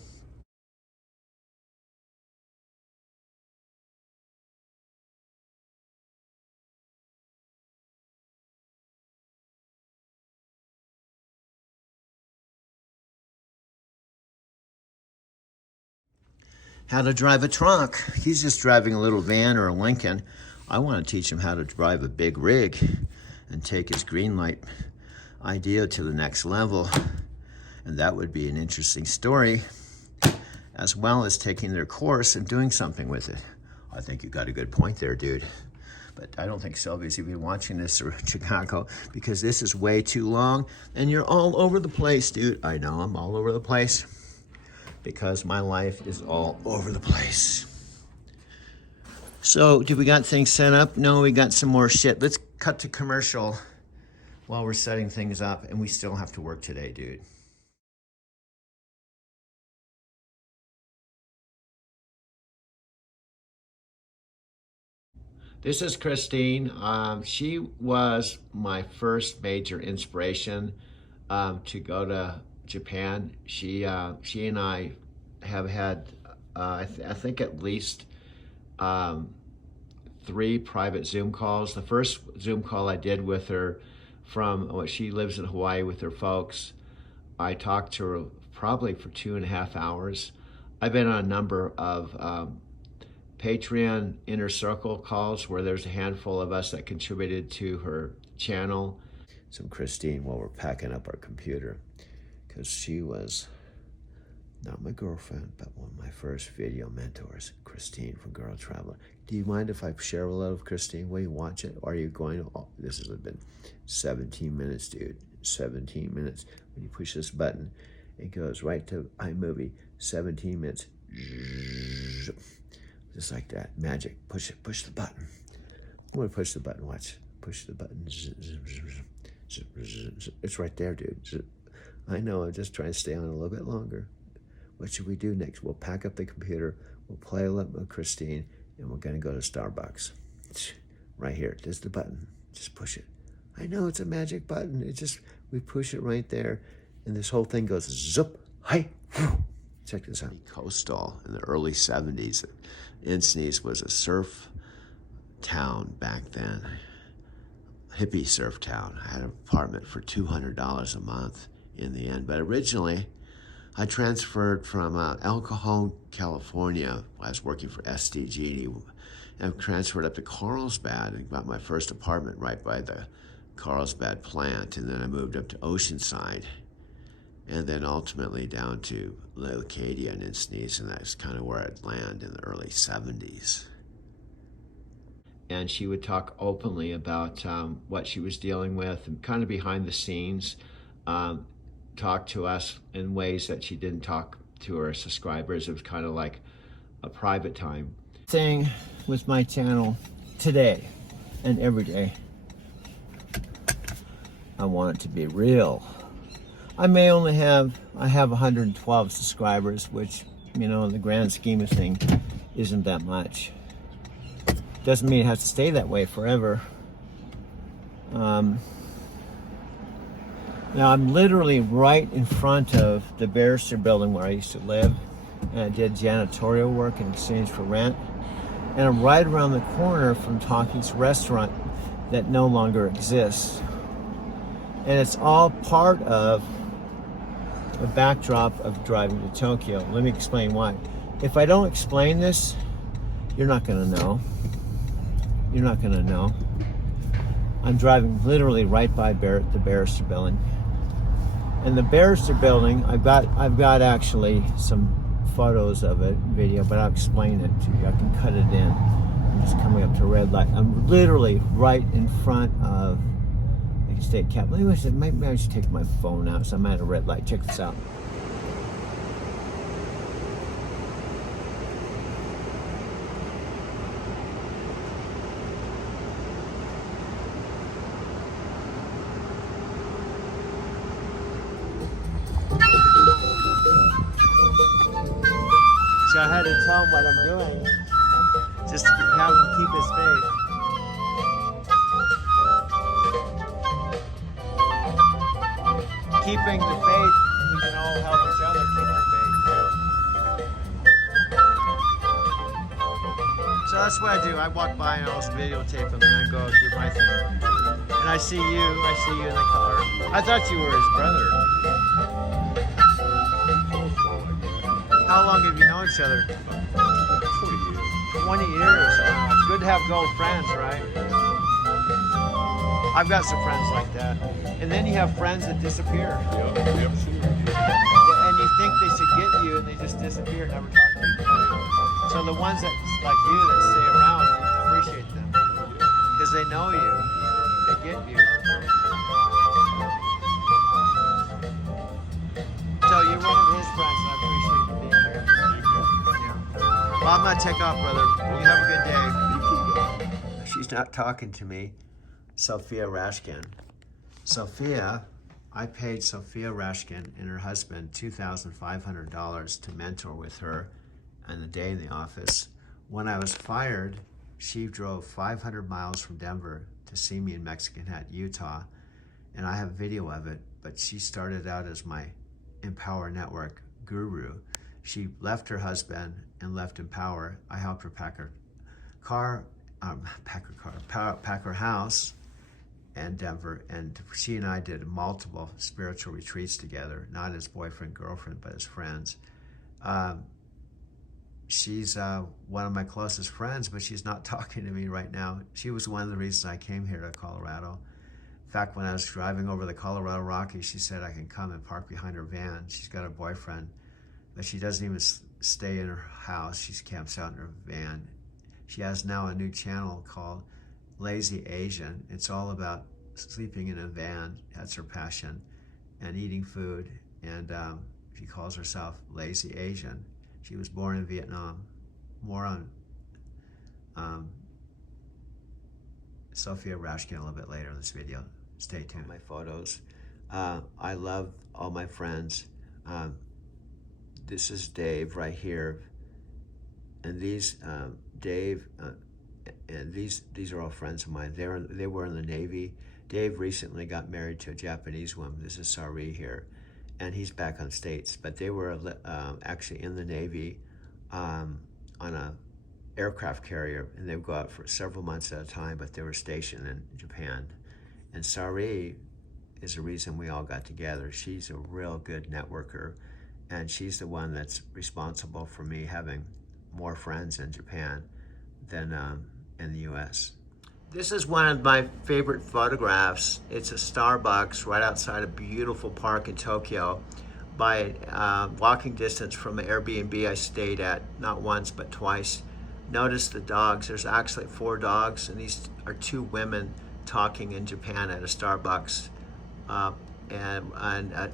how to drive a truck. He's just driving a little van or a Lincoln. I want to teach him how to drive a big rig and take his green light idea to the next level. And that would be an interesting story, as well as taking their course and doing something with it. I think you got a good point there, dude. But I don't think Sylvia's even watching this or Chicago, because this is way too long and you're all over the place, dude. I know I'm all over the place, because my life is all over the place. So, do we got things set up? No, we got some more shit. Let's cut to commercial while we're setting things up, and we still have to work today, dude. This is Christine. She was my first major inspiration to go to Japan. She and I have had, I think at least 3 private Zoom calls. The first Zoom call I did with her she lives in Hawaii with her folks. I talked to her probably for 2.5 hours. I've been on a number of Patreon Inner Circle calls where there's a handful of us that contributed to her channel. Some Christine while we're packing up our computer, because she was not my girlfriend, but one of my first video mentors, Christine from Girl Traveler. Do you mind if I share a little of Christine? Will you watch it? Or are you going to, this has been 17 minutes, dude. 17 minutes. When you push this button, it goes right to iMovie. 17 minutes. Just like that. Magic. Push it. Push the button. I'm going to push the button. Watch. Push the button. It's right there, dude. I know. I'm just trying to stay on a little bit longer. What should we do next? We'll pack up the computer. We'll play a little with Christine. And we're going to go to Starbucks. Right here. There's the button. Just push it. I know it's a magic button. It just, we push it right there. And this whole thing goes zup. Hi. Check this out. Coastal in the early 70s. Encinitas was a surf town back then. Hippie surf town. I had an apartment for $200 a month in the end. But originally, I transferred from El Cajon, California. I was working for SDG. And transferred up to Carlsbad and got my first apartment right by the Carlsbad plant. And then I moved up to Oceanside. And then ultimately down to Leucadia and Encinitas, and that's kind of where I'd land in the early 70s. And she would talk openly about what she was dealing with and kind of behind the scenes, talk to us in ways that she didn't talk to her subscribers. It was kind of like a private time. Thing with my channel today and every day, I want it to be real. I have 112 subscribers, which, you know, in the grand scheme of things, isn't that much. Doesn't mean it has to stay that way forever. Now I'm literally right in front of the Barrister building where I used to live, and I did janitorial work in exchange for rent. And I'm right around the corner from Taki's restaurant that no longer exists. And it's all part of a backdrop of driving to Tokyo. Let me explain why. If I don't explain this, you're not gonna know. You're not gonna know. I'm driving literally right by the Barrister Building. And the Barrister Building, I've got actually some photos of it, video, but I'll explain it to you. I can cut it in. I'm just coming up to red light. I'm literally right in front of the state capitol. Maybe I should take my phone out, so I'm at a red light. Check this out. So I had to tell him what I'm doing, just to have him keep his faith. Keeping the faith, we can all help each other keep the faith too. So that's what I do. I walk by and I'll just videotape him, and then I go do my thing. And I see you in the car. I thought you were his brother. How long have you known each other? 20 years. It's good to have gold friends, right? I've got some friends like that. And then you have friends that disappear. Yeah, absolutely. And you think they should get you, and they just disappear, never talk to you. So the ones that, like you, that stay around, appreciate them. Because they know you. They get you. So you're one of his friends, and I appreciate you being here. Yeah. Well, I'm gonna take off, brother. You have a good day. She's not talking to me. Sophia Rashkin. Sophia, I paid Sophia Rashkin and her husband $2,500 to mentor with her on the day in the office. When I was fired, she drove 500 miles from Denver to see me in Mexican Hat, Utah, and I have video of it, but she started out as my Empower Network guru. She left her husband and left Empower. I helped her pack her house in Denver, and she and I did multiple spiritual retreats together, not as boyfriend, girlfriend, but as friends. She's one of my closest friends, but she's not talking to me right now. She was one of the reasons I came here to Colorado. In fact, when I was driving over the Colorado Rockies, she said I can come and park behind her van. She's got a boyfriend, but she doesn't even stay in her house. She camps out in her van. She has now a new channel called Lazy Asian. It's all about sleeping in a van. That's her passion, and eating food. And she calls herself Lazy Asian. She was born in Vietnam. More on Sophia Rashkin a little bit later in this video. Stay tuned. My photos. I love all my friends. This is Dave right here, and these Dave and these are all friends of mine. They were in the Navy. Dave recently got married to a Japanese woman. This is Sari here, and he's back on States. But they were actually in the Navy on a aircraft carrier, and they would go out for several months at a time, but they were stationed in Japan. And Sari is the reason we all got together. She's a real good networker, and she's the one that's responsible for me having more friends in Japan than in the US. This is one of my favorite photographs. It's a Starbucks right outside a beautiful park in Tokyo, by walking distance from an Airbnb I stayed at, not once but twice. Notice the dogs. There's actually 4 dogs, and these are 2 women talking in Japan at a Starbucks, and at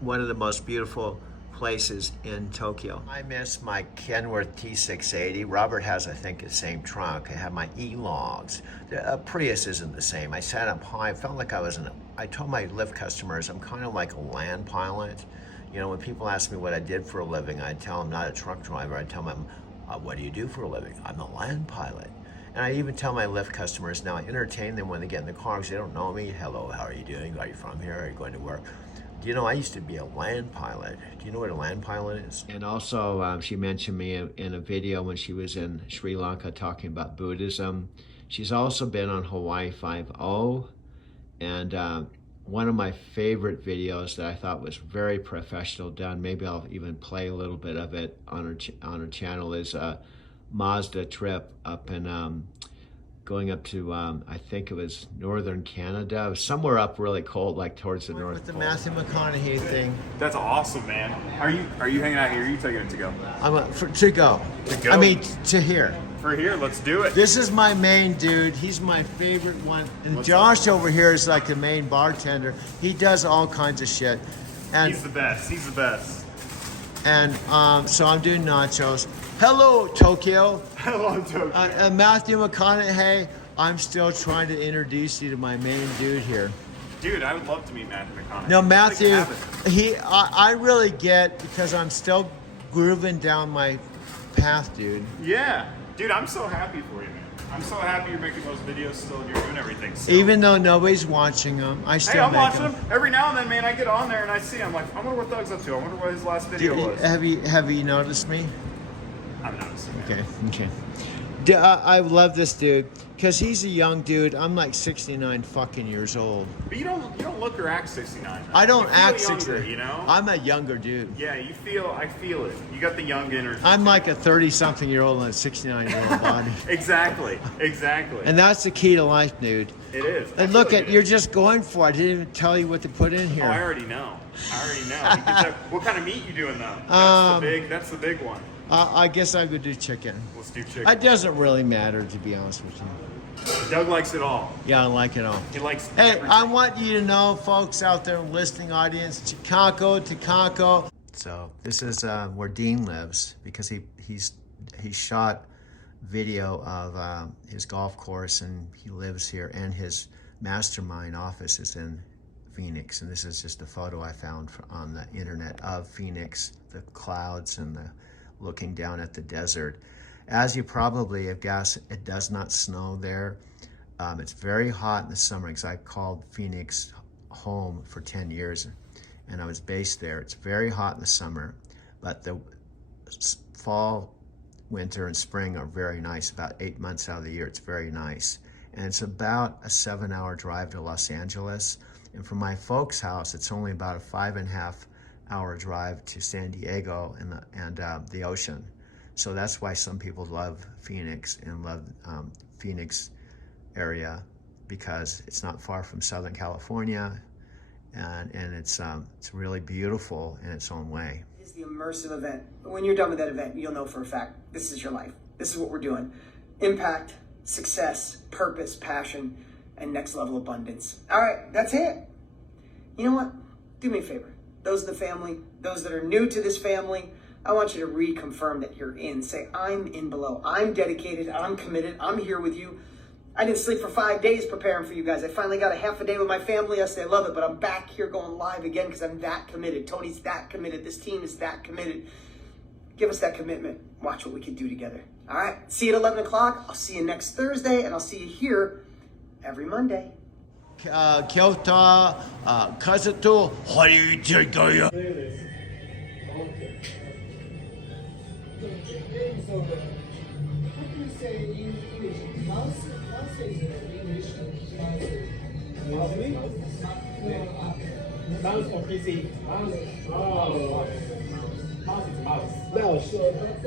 one of the most beautiful places in Tokyo. I miss my Kenworth T680. Robert has, I think, the same trunk. I have my E-Logs. The Prius isn't the same. I sat up high. I felt like I told my Lyft customers I'm kind of like a land pilot. You know, when people ask me what I did for a living, I'd tell them, not a truck driver, I'd tell them, what do you do for a living? I'm a land pilot. And I even tell my Lyft customers now, I entertain them when they get in the car because they don't know me. Hello, how are you doing? Are you from here? Are you going to work? Do you know, I used to be a land pilot. Do you know what a land pilot is? And also, she mentioned me in a video when she was in Sri Lanka talking about Buddhism. She's also been on Hawaii Five-0. And one of my favorite videos that I thought was very professional done, maybe I'll even play a little bit of it on her channel, is a Mazda trip up in going up to, I think it was northern Canada. It was somewhere up really cold, like towards the north. With the Matthew McConaughey thing. That's awesome, man. Are you hanging out here? Or are you taking it to go? To go. To go? I mean, to here. For here, let's do it. This is my main dude. He's my favorite one. And Josh over here is like the main bartender. He does all kinds of shit. And He's the best. He's the best. And so I'm doing nachos. Hello, Tokyo. Hello, Tokyo. Matthew McConaughey, I'm still trying to introduce you to my main dude here. Dude, I would love to meet Matthew McConaughey. No, Matthew, I really get, because I'm still grooving down my path, dude. Yeah. Dude, I'm so happy for you, man. I'm so happy you're making those videos still and you're doing everything still. Even though nobody's watching them, I still I'm watching them. Every now and then, man, I get on there and I see, I'm like, I wonder what Doug's up to. I wonder what his last video was. Have you noticed me? I'm noticing. Okay. I love this dude because he's a young dude. I'm like 69 fucking years old. But you don't look or act 69. I don't you act younger, 69. You know? I'm a younger dude. Yeah, I feel it. You got the young energy. I'm like a 30-something year old in a 69-year-old body. Exactly. And that's the key to life, dude. It is. And look you're just going for it. I didn't even tell you what to put in here. Oh, I already know. What kind of meat you doing though? That's the big one. I guess I would do chicken. Let's do chicken. It doesn't really matter, to be honest with you. Doug likes it all. Yeah, I like it all. He likes Hey, everything. I want you to know, folks out there in the listening audience, Takako. So this is where Dean lives, because he shot video of his golf course, and he lives here, and his mastermind office is in Phoenix. And this is just a photo I found on the internet of Phoenix, the clouds and the looking down at the desert. As you probably have guessed, it does not snow there. It's very hot in the summer, because I called Phoenix home for 10 years and I was based there. It's very hot in the summer, but the fall, winter, and spring are very nice. About 8 months out of the year, it's very nice. And it's about a 7-hour drive to Los Angeles. And from my folks' house, it's only about a 5.5-hour drive to San Diego and the ocean. So that's why some people love Phoenix and love Phoenix area, because it's not far from Southern California, and it's really beautiful in its own way. It's the immersive event. When you're done with that event, you'll know for a fact this is your life. This is what we're doing. Impact, success, purpose, passion, and next level abundance. All right, that's it. You know what? Do me a favor. Those in the family, those that are new to this family, I want you to reconfirm that you're in. Say, I'm in below. I'm dedicated. I'm committed. I'm here with you. I didn't sleep for 5 days preparing for you guys. I finally got a half a day with my family. I love it, but I'm back here going live again because I'm that committed. Tony's that committed. This team is that committed. Give us that commitment. Watch what we can do together. All right. See you at 11 o'clock. I'll see you next Thursday, and I'll see you here every Monday. Kyoto, Kazuto, Horiuchigoyo. So, what do you say in English? Mouse is in English. Mouse or PC? Mouse. Oh, mouse is mouse. Mouse. So that's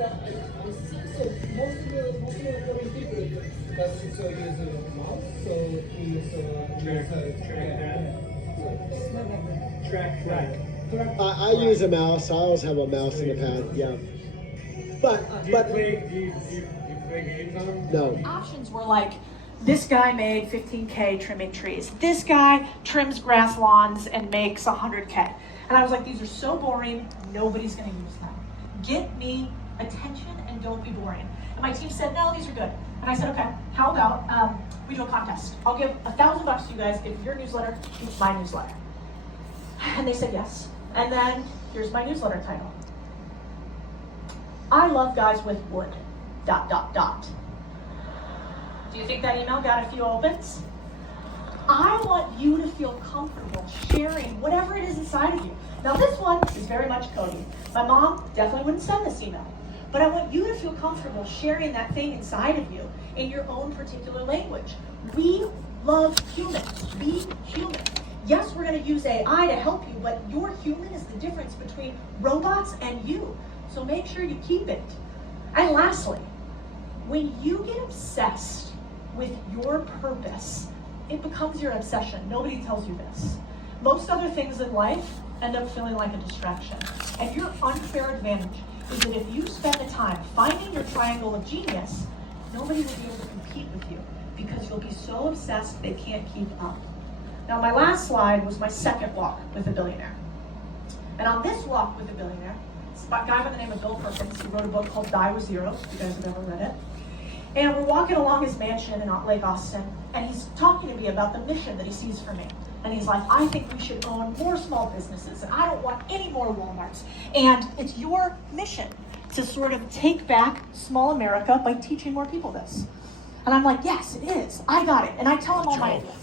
so most of the foreign people doesn't so use a mouse. So track. I use a mouse. I always have a mouse in the pad. Yeah. But do you play games on them? No. Options were like, this guy made 15K trimming trees. This guy trims grass lawns and makes 100K. And I was like, these are so boring, nobody's gonna use them. Get me attention and don't be boring. And my team said, no, these are good. And I said, okay, how about we do a contest? I'll give $1,000 to you guys if your newsletter beats my newsletter. And they said yes. And then here's my newsletter title. I love guys with wood, ... Do you think that email got a few opens? I want you to feel comfortable sharing whatever it is inside of you. Now this one is very much Cody. My mom definitely wouldn't send this email. But I want you to feel comfortable sharing that thing inside of you in your own particular language. We love humans. Be human. Yes, we're going to use AI to help you, but your human is the difference between robots and you. So make sure you keep it. And lastly, when you get obsessed with your purpose, it becomes your obsession. Nobody tells you this. Most other things in life end up feeling like a distraction. And your unfair advantage is that if you spend the time finding your triangle of genius, nobody will be able to compete with you because you'll be so obsessed they can't keep up. Now, my last slide was my second walk with a billionaire. And on this walk with a billionaire, it's a guy by the name of Bill Perkins. He wrote a book called Die With Zero, if you guys have ever read it. And we're walking along his mansion in Lake Austin, and he's talking to me about the mission that he sees for me. And he's like, I think we should own more small businesses, and I don't want any more Walmarts. And it's your mission to sort of take back small America by teaching more people this. And I'm like, yes, it is. I got it. And I tell him all my ideas.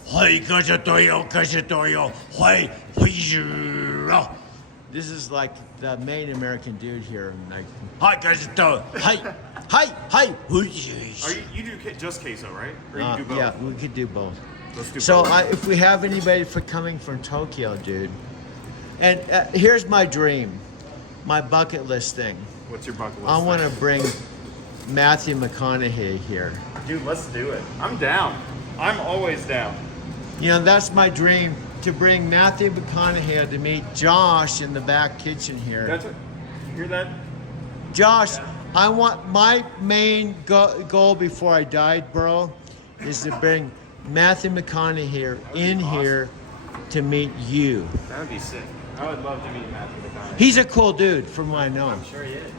This is like the main American dude here. Like, You do just queso, right? Or you do both? yeah, we could do both. Let's do So both. if we have anybody coming from Tokyo, dude, and here's my dream, my bucket list thing. What's your bucket list? I want to bring Matthew McConaughey here. Dude, let's do it. I'm down. I'm always down. You know, that's my dream, to bring Matthew McConaughey to meet Josh in the back kitchen here. That's it. You hear that? Josh, I want my main goal before I died, bro, is to bring Matthew McConaughey in here to meet you. That would be sick. I would love to meet Matthew McConaughey. He's a cool dude, from what I know. I'm sure he is.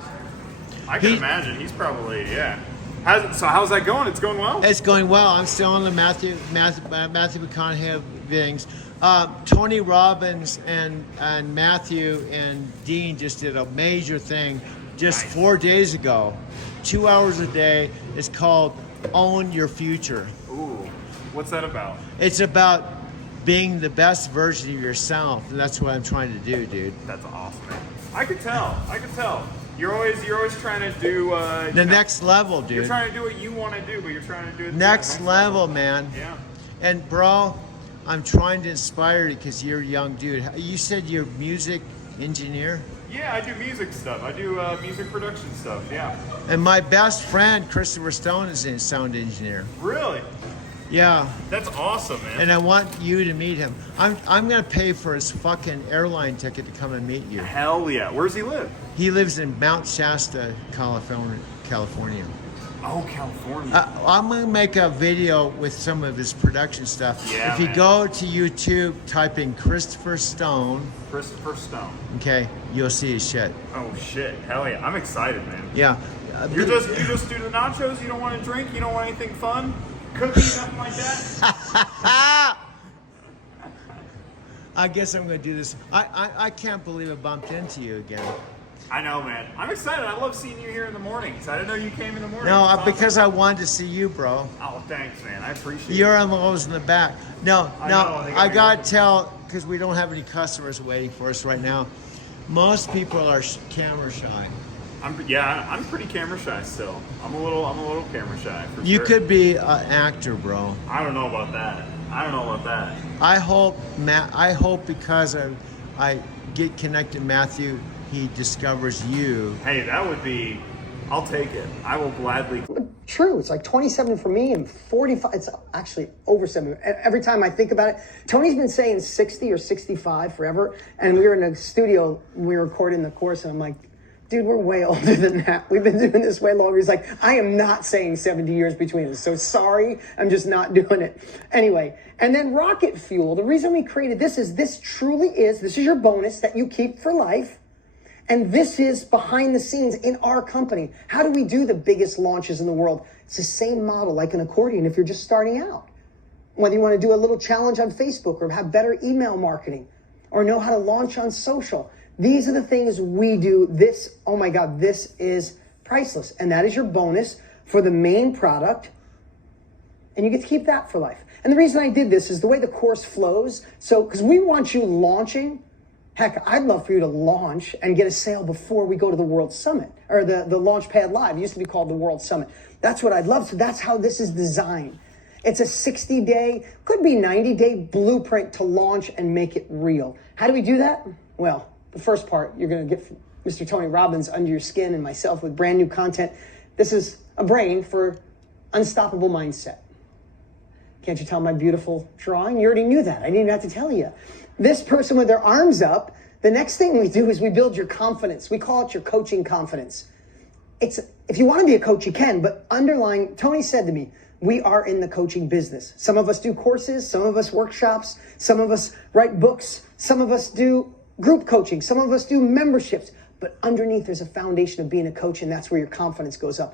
I can imagine. He's probably, yeah. How's that going? It's going well? It's going well. I'm still on the Matthew McConaughey things. Tony Robbins and Matthew and Dean just did a major thing just 4 days ago. 2 hours a day. It's called Own Your Future. Ooh, what's that about? It's about being the best version of yourself, and that's what I'm trying to do, dude. That's awesome, man. I could tell. You're always trying to do the next level, dude. You're trying to do what you want to do, but you're trying to do it next level, man. Yeah. And bro, I'm trying to inspire you because you're a young dude. You said you're a music engineer? Yeah, I do music stuff. I do music production stuff, yeah. And my best friend, Christopher Stone, is a sound engineer. Really? Yeah. That's awesome, man. And I want you to meet him. I'm gonna pay for his fucking airline ticket to come and meet you. Hell yeah. Where's he live? He lives in Mount Shasta, California. Oh, California. I'm gonna make a video with some of his production stuff. Yeah, if you man. go to YouTube, type in Christopher Stone. Christopher Stone. Okay, you'll see his shit. Oh shit. Hell yeah. I'm excited, man. Yeah. You just do the nachos? You don't want to drink? You don't want anything fun? Cookies, nothing like that? I guess I'm gonna do this. I can't believe I bumped into you again. I know, man. I'm excited. I love seeing you here in the mornings. I didn't know you came in the morning. No, It's awesome. because I wanted to see you, bro. Oh, thanks, man. I appreciate You're it. always in the back. No, I know, they got I me gotta looking. tell, because we don't have any customers waiting for us right now. Most people are camera shy. I'm pretty camera shy still. I'm a little camera shy for You sure. could be an actor, bro. I don't know about that. I hope because I get connected, Matthew, he discovers you. Hey, that would be. I'll take it. I will gladly. True. It's like 27 for me and 45. It's actually over 7. Every time I think about it, Tony's been saying 60 or 65 forever. And we were in a studio, we were recording the course, and I'm like, dude, we're way older than that. We've been doing this way longer. He's like, I am not saying 70 years between us. So sorry, I'm just not doing it. Anyway, and then Rocket Fuel, the reason we created this is this is your bonus that you keep for life. And this is behind the scenes in our company. How do we do the biggest launches in the world? It's the same model like an accordion if you're just starting out. Whether you want to do a little challenge on Facebook or have better email marketing or know how to launch on social. These are the things we do. This, oh my God, this is priceless. And that is your bonus for the main product. And you get to keep that for life. And the reason I did this is the way the course flows. So, because we want you launching. Heck, I'd love for you to launch and get a sale before we go to the World Summit or the Launchpad Live. It used to be called the World Summit. That's what I'd love. So that's how this is designed. It's a 60-day, could be 90-day blueprint to launch and make it real. How do we do that? Well, the first part, you're going to get Mr. Tony Robbins under your skin and myself with brand new content. This is a brain for unstoppable mindset. Can't you tell my beautiful drawing? You already knew that. I didn't even have to tell you. This person with their arms up, the next thing we do is we build your confidence. We call it your coaching confidence. If you want to be a coach, you can, but underlying, Tony said to me, we are in the coaching business. Some of us do courses, some of us workshops, some of us write books, some of us do group coaching, some of us do memberships, but underneath there's a foundation of being a coach, and that's where your confidence goes up.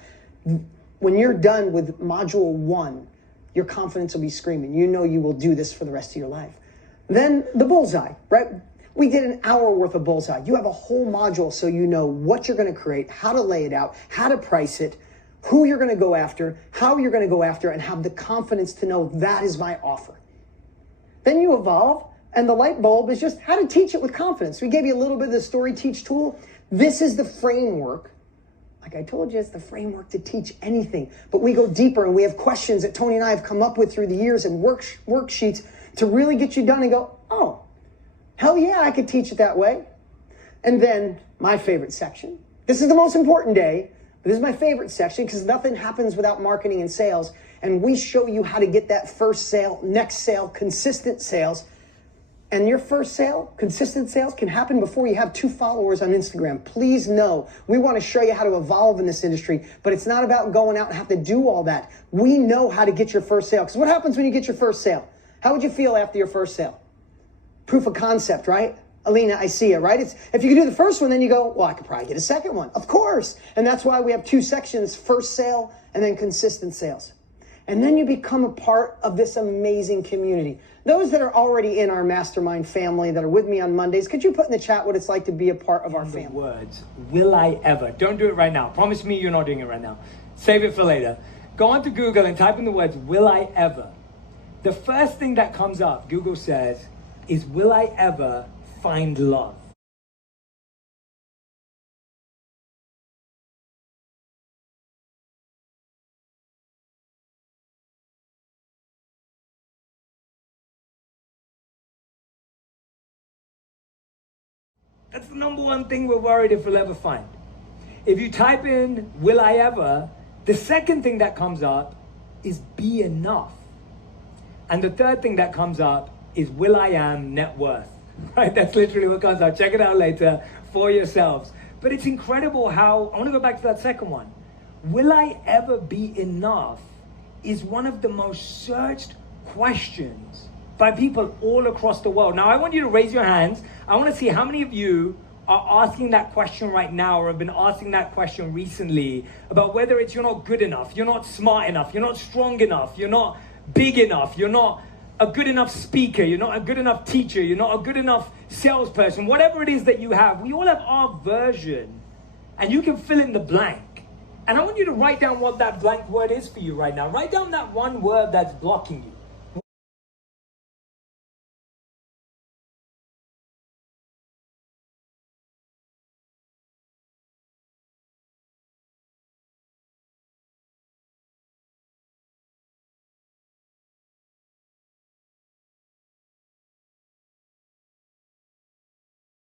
When you're done with module 1, your confidence will be screaming. You know you will do this for the rest of your life. Then the bullseye, right? We did an hour worth of bullseye. You have a whole module so you know what you're going to create, how to lay it out, how to price it, who you're going to go after, how you're going to go after, and have the confidence to know that is my offer. Then you evolve, and the light bulb is just how to teach it with confidence. We gave you a little bit of the Story Teach tool. This is the framework. Like I told you, it's the framework to teach anything. But we go deeper, and we have questions that Tony and I have come up with through the years and worksheets to really get you done and go, oh, hell yeah, I could teach it that way. And then my favorite section. This is the most important day. But this is my favorite section because nothing happens without marketing and sales. And we show you how to get that first sale, next sale, consistent sales. And your first sale, consistent sales, can happen before you have 2 followers on Instagram. Please know, we want to show you how to evolve in this industry, but it's not about going out and have to do all that. We know how to get your first sale. Because what happens when you get your first sale? How would you feel after your first sale? Proof of concept, right? Alina, I see it, right? It's if you can do the first one, then you go, well, I could probably get a second one. Of course. And that's why we have 2 sections, first sale and then consistent sales. And then you become a part of this amazing community. Those that are already in our mastermind family that are with me on Mondays, could you put in the chat what it's like to be a part of our family? Words, will I ever? Don't do it right now. Promise me you're not doing it right now. Save it for later. Go onto Google and type in the words, will I ever? The first thing that comes up, Google says, is will I ever find love? That's the number one thing we're worried if we'll ever find. If you type in, will I ever, the second thing that comes up is be enough. And the third thing that comes up is will I am net worth. Right? That's literally what comes out. Check it out later for yourselves. But it's incredible how, I want to go back to that second one. Will I ever be enough is one of the most searched questions by people all across the world. Now, I want you to raise your hands. I want to see how many of you are asking that question right now or have been asking that question recently about whether it's you're not good enough, you're not smart enough, you're not strong enough, you're not big enough, you're not a good enough speaker, you're not a good enough teacher, you're not a good enough salesperson, whatever it is that you have. We all have our version, and you can fill in the blank. And I want you to write down what that blank word is for you right now. Write down that one word that's blocking you.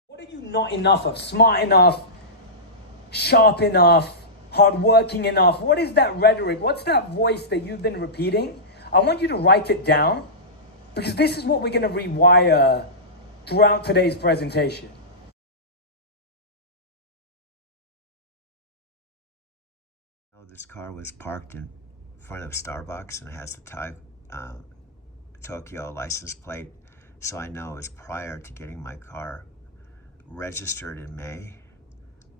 What are you not enough of? Smart enough, sharp enough, hardworking enough? What is that rhetoric? What's that voice that you've been repeating? I want you to write it down because this is what we're going to rewire throughout today's presentation. This car was parked in front of Starbucks and it has the Tokyo license plate, so I know it was prior to getting my car registered in May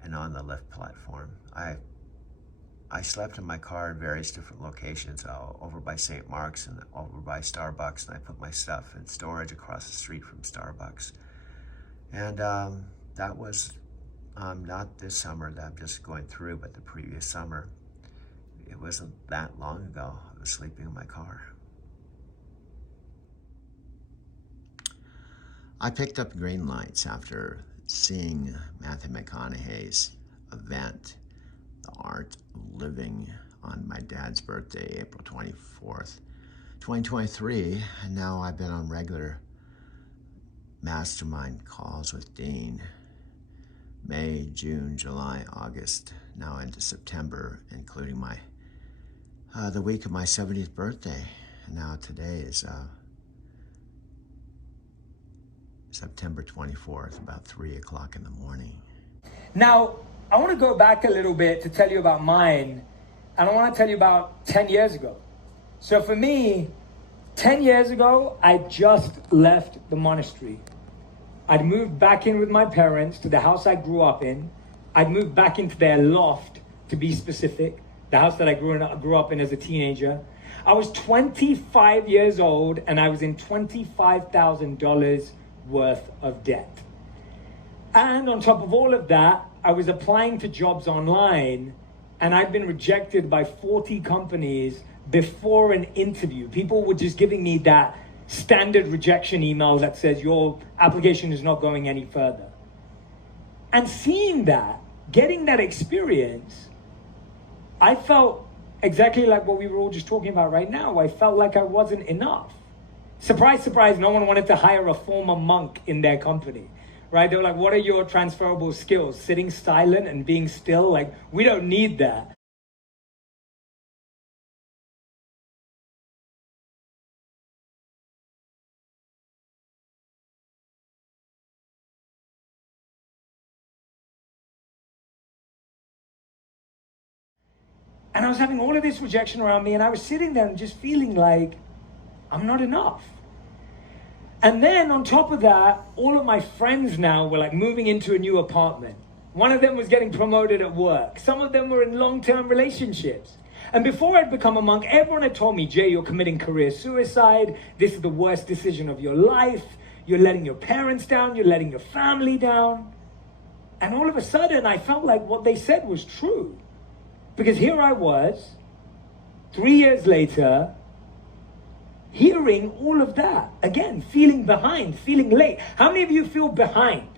and on the Lyft platform. I slept in my car in various different locations, over by St. Mark's and over by Starbucks, and I put my stuff in storage across the street from Starbucks. And that was not this summer that I'm just going through, but the previous summer. It wasn't that long ago. I was sleeping in my car. I picked up green lights after seeing Matthew McConaughey's event, The Art of Living, on my dad's birthday, April 24th, 2023. And now I've been on regular mastermind calls with Dean. May, June, July, August, now into September, including the week of my 70th birthday. Now today is September 24th, about 3 o'clock in the morning. Now, I want to go back a little bit to tell you about mine, and I want to tell you about 10 years ago. So for me, 10 years ago, I just left the monastery. I'd moved back in with my parents to the house I grew up in. I'd moved back into their loft, to be specific, the house that I grew up in as a teenager. I was 25 years old, and I was in $25,000 worth of debt. And on top of all of that, I was applying to jobs online, and I'd been rejected by 40 companies before an interview. People were just giving me that standard rejection email that says your application is not going any further. And seeing that, getting that experience, I felt exactly like what we were all just talking about right now. I felt like I wasn't enough. Surprise, surprise, no one wanted to hire a former monk in their company, right? They were like, what are your transferable skills? Sitting silent and being still? Like, we don't need that. And I was having all of this rejection around me, and I was sitting there and just feeling like I'm not enough. And then on top of that, all of my friends now were like moving into a new apartment. One of them was getting promoted at work. Some of them were in long-term relationships. And before I'd become a monk, everyone had told me, Jay, you're committing career suicide. This is the worst decision of your life. You're letting your parents down. You're letting your family down. And all of a sudden, I felt like what they said was true. Because here I was, 3 years later, hearing all of that. Again, feeling behind, feeling late. How many of you feel behind?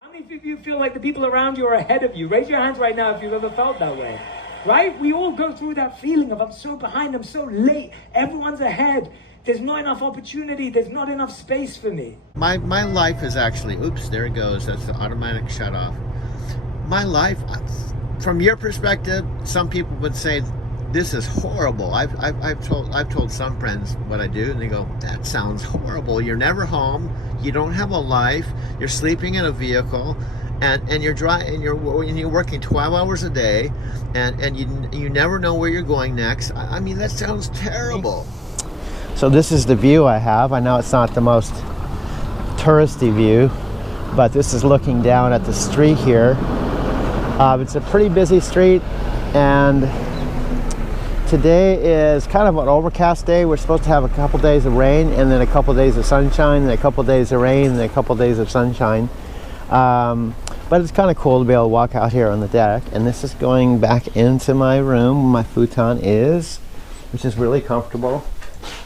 How many of you feel like the people around you are ahead of you? Raise your hands right now if you've ever felt that way. Right? We all go through that feeling of I'm so behind, I'm so late, everyone's ahead. There's not enough opportunity. There's not enough space for me. My life is actually, oops, there it goes. That's the automatic shut off. My life, from your perspective, some people would say, this is horrible. I've told some friends what I do, and they go, that sounds horrible. You're never home. You don't have a life. You're sleeping in a vehicle, and you're working 12 hours a day, and you never know where you're going next. I mean, that sounds terrible. So this is the view I have. I know it's not the most touristy view, but this is looking down at the street here. It's a pretty busy street, and today is kind of an overcast day. We're supposed to have a couple days of rain, and then a couple days of sunshine, and a couple days of rain, and a couple days of sunshine. But it's kind of cool to be able to walk out here on the deck. And this is going back into my room. My futon is, which is really comfortable.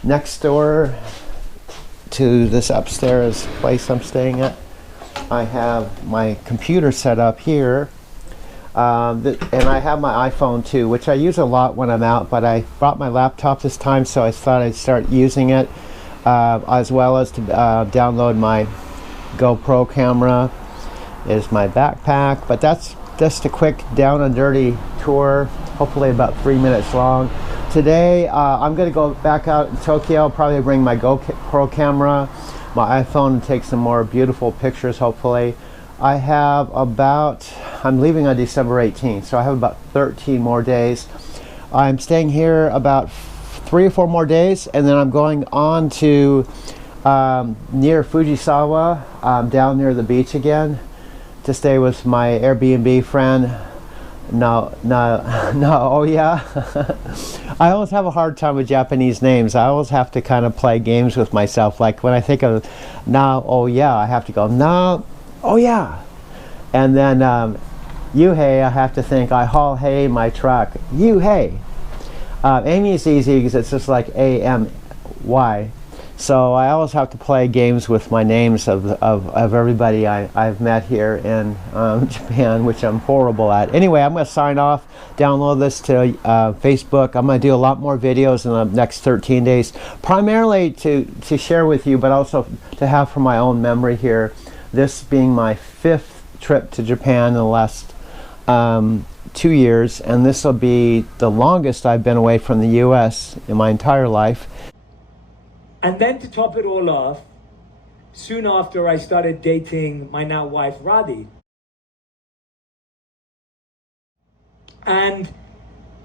Next door to this upstairs place I'm staying at, I have my computer set up here, and I have my iPhone too, which I use a lot when I'm out, but I brought my laptop this time, so I thought I'd start using it, as well as to download my GoPro camera. Is my backpack, but that's just a quick down and dirty tour, hopefully about 3 minutes long. Today, I'm going to go back out in Tokyo, probably bring my GoPro camera, my iPhone, and take some more beautiful pictures, hopefully. I have I'm leaving on December 18th, so I have about 13 more days. I'm staying here about 3 or 4 more days, and then I'm going on to near Fujisawa, down near the beach again, to stay with my Airbnb friend. Naoya. I always have a hard time with Japanese names. I always have to kind of play games with myself. Like when I think of Naoya, I have to go Naoya. And then Yuhei, I have to think I haul hay my truck. Yuhei. Amy is easy because it's just like A-M-Y. So I always have to play games with my names of everybody I've met here in Japan, which I'm horrible at. Anyway, I'm going to sign off, download this to Facebook. I'm going to do a lot more videos in the next 13 days, primarily to share with you, but also to have for my own memory here, this being my 5th trip to Japan in the last 2 years, and this will be the longest I've been away from the US in my entire life. And then to top it all off, soon after I started dating my now wife, Radhi. And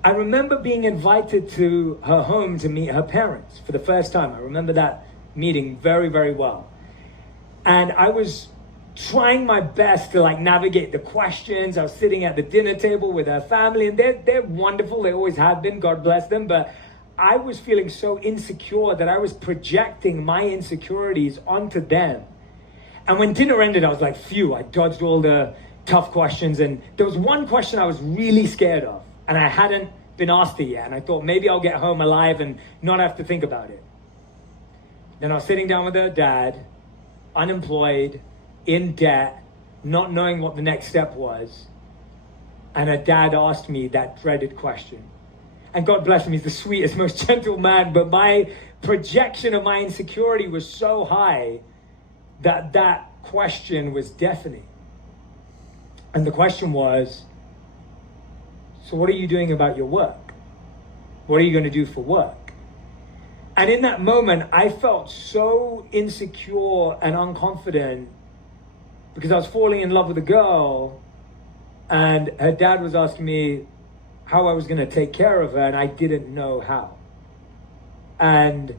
I remember being invited to her home to meet her parents for the first time. I remember that meeting very, very well. And I was trying my best to like navigate the questions. I was sitting at the dinner table with her family, and they're wonderful. They always have been, God bless them. But I was feeling so insecure that I was projecting my insecurities onto them. And when dinner ended, I was like, phew, I dodged all the tough questions. And there was one question I was really scared of, and I hadn't been asked it yet. And I thought maybe I'll get home alive and not have to think about it. Then I was sitting down with her dad, unemployed, in debt, not knowing what the next step was. And her dad asked me that dreaded question. And God bless him, he's the sweetest, most gentle man, but my projection of my insecurity was so high that that question was deafening. And the question was, so what are you doing about your work? What are you going to do for work? And in that moment, I felt so insecure and unconfident because I was falling in love with a girl, and her dad was asking me how I was going to take care of her, and I didn't know how. And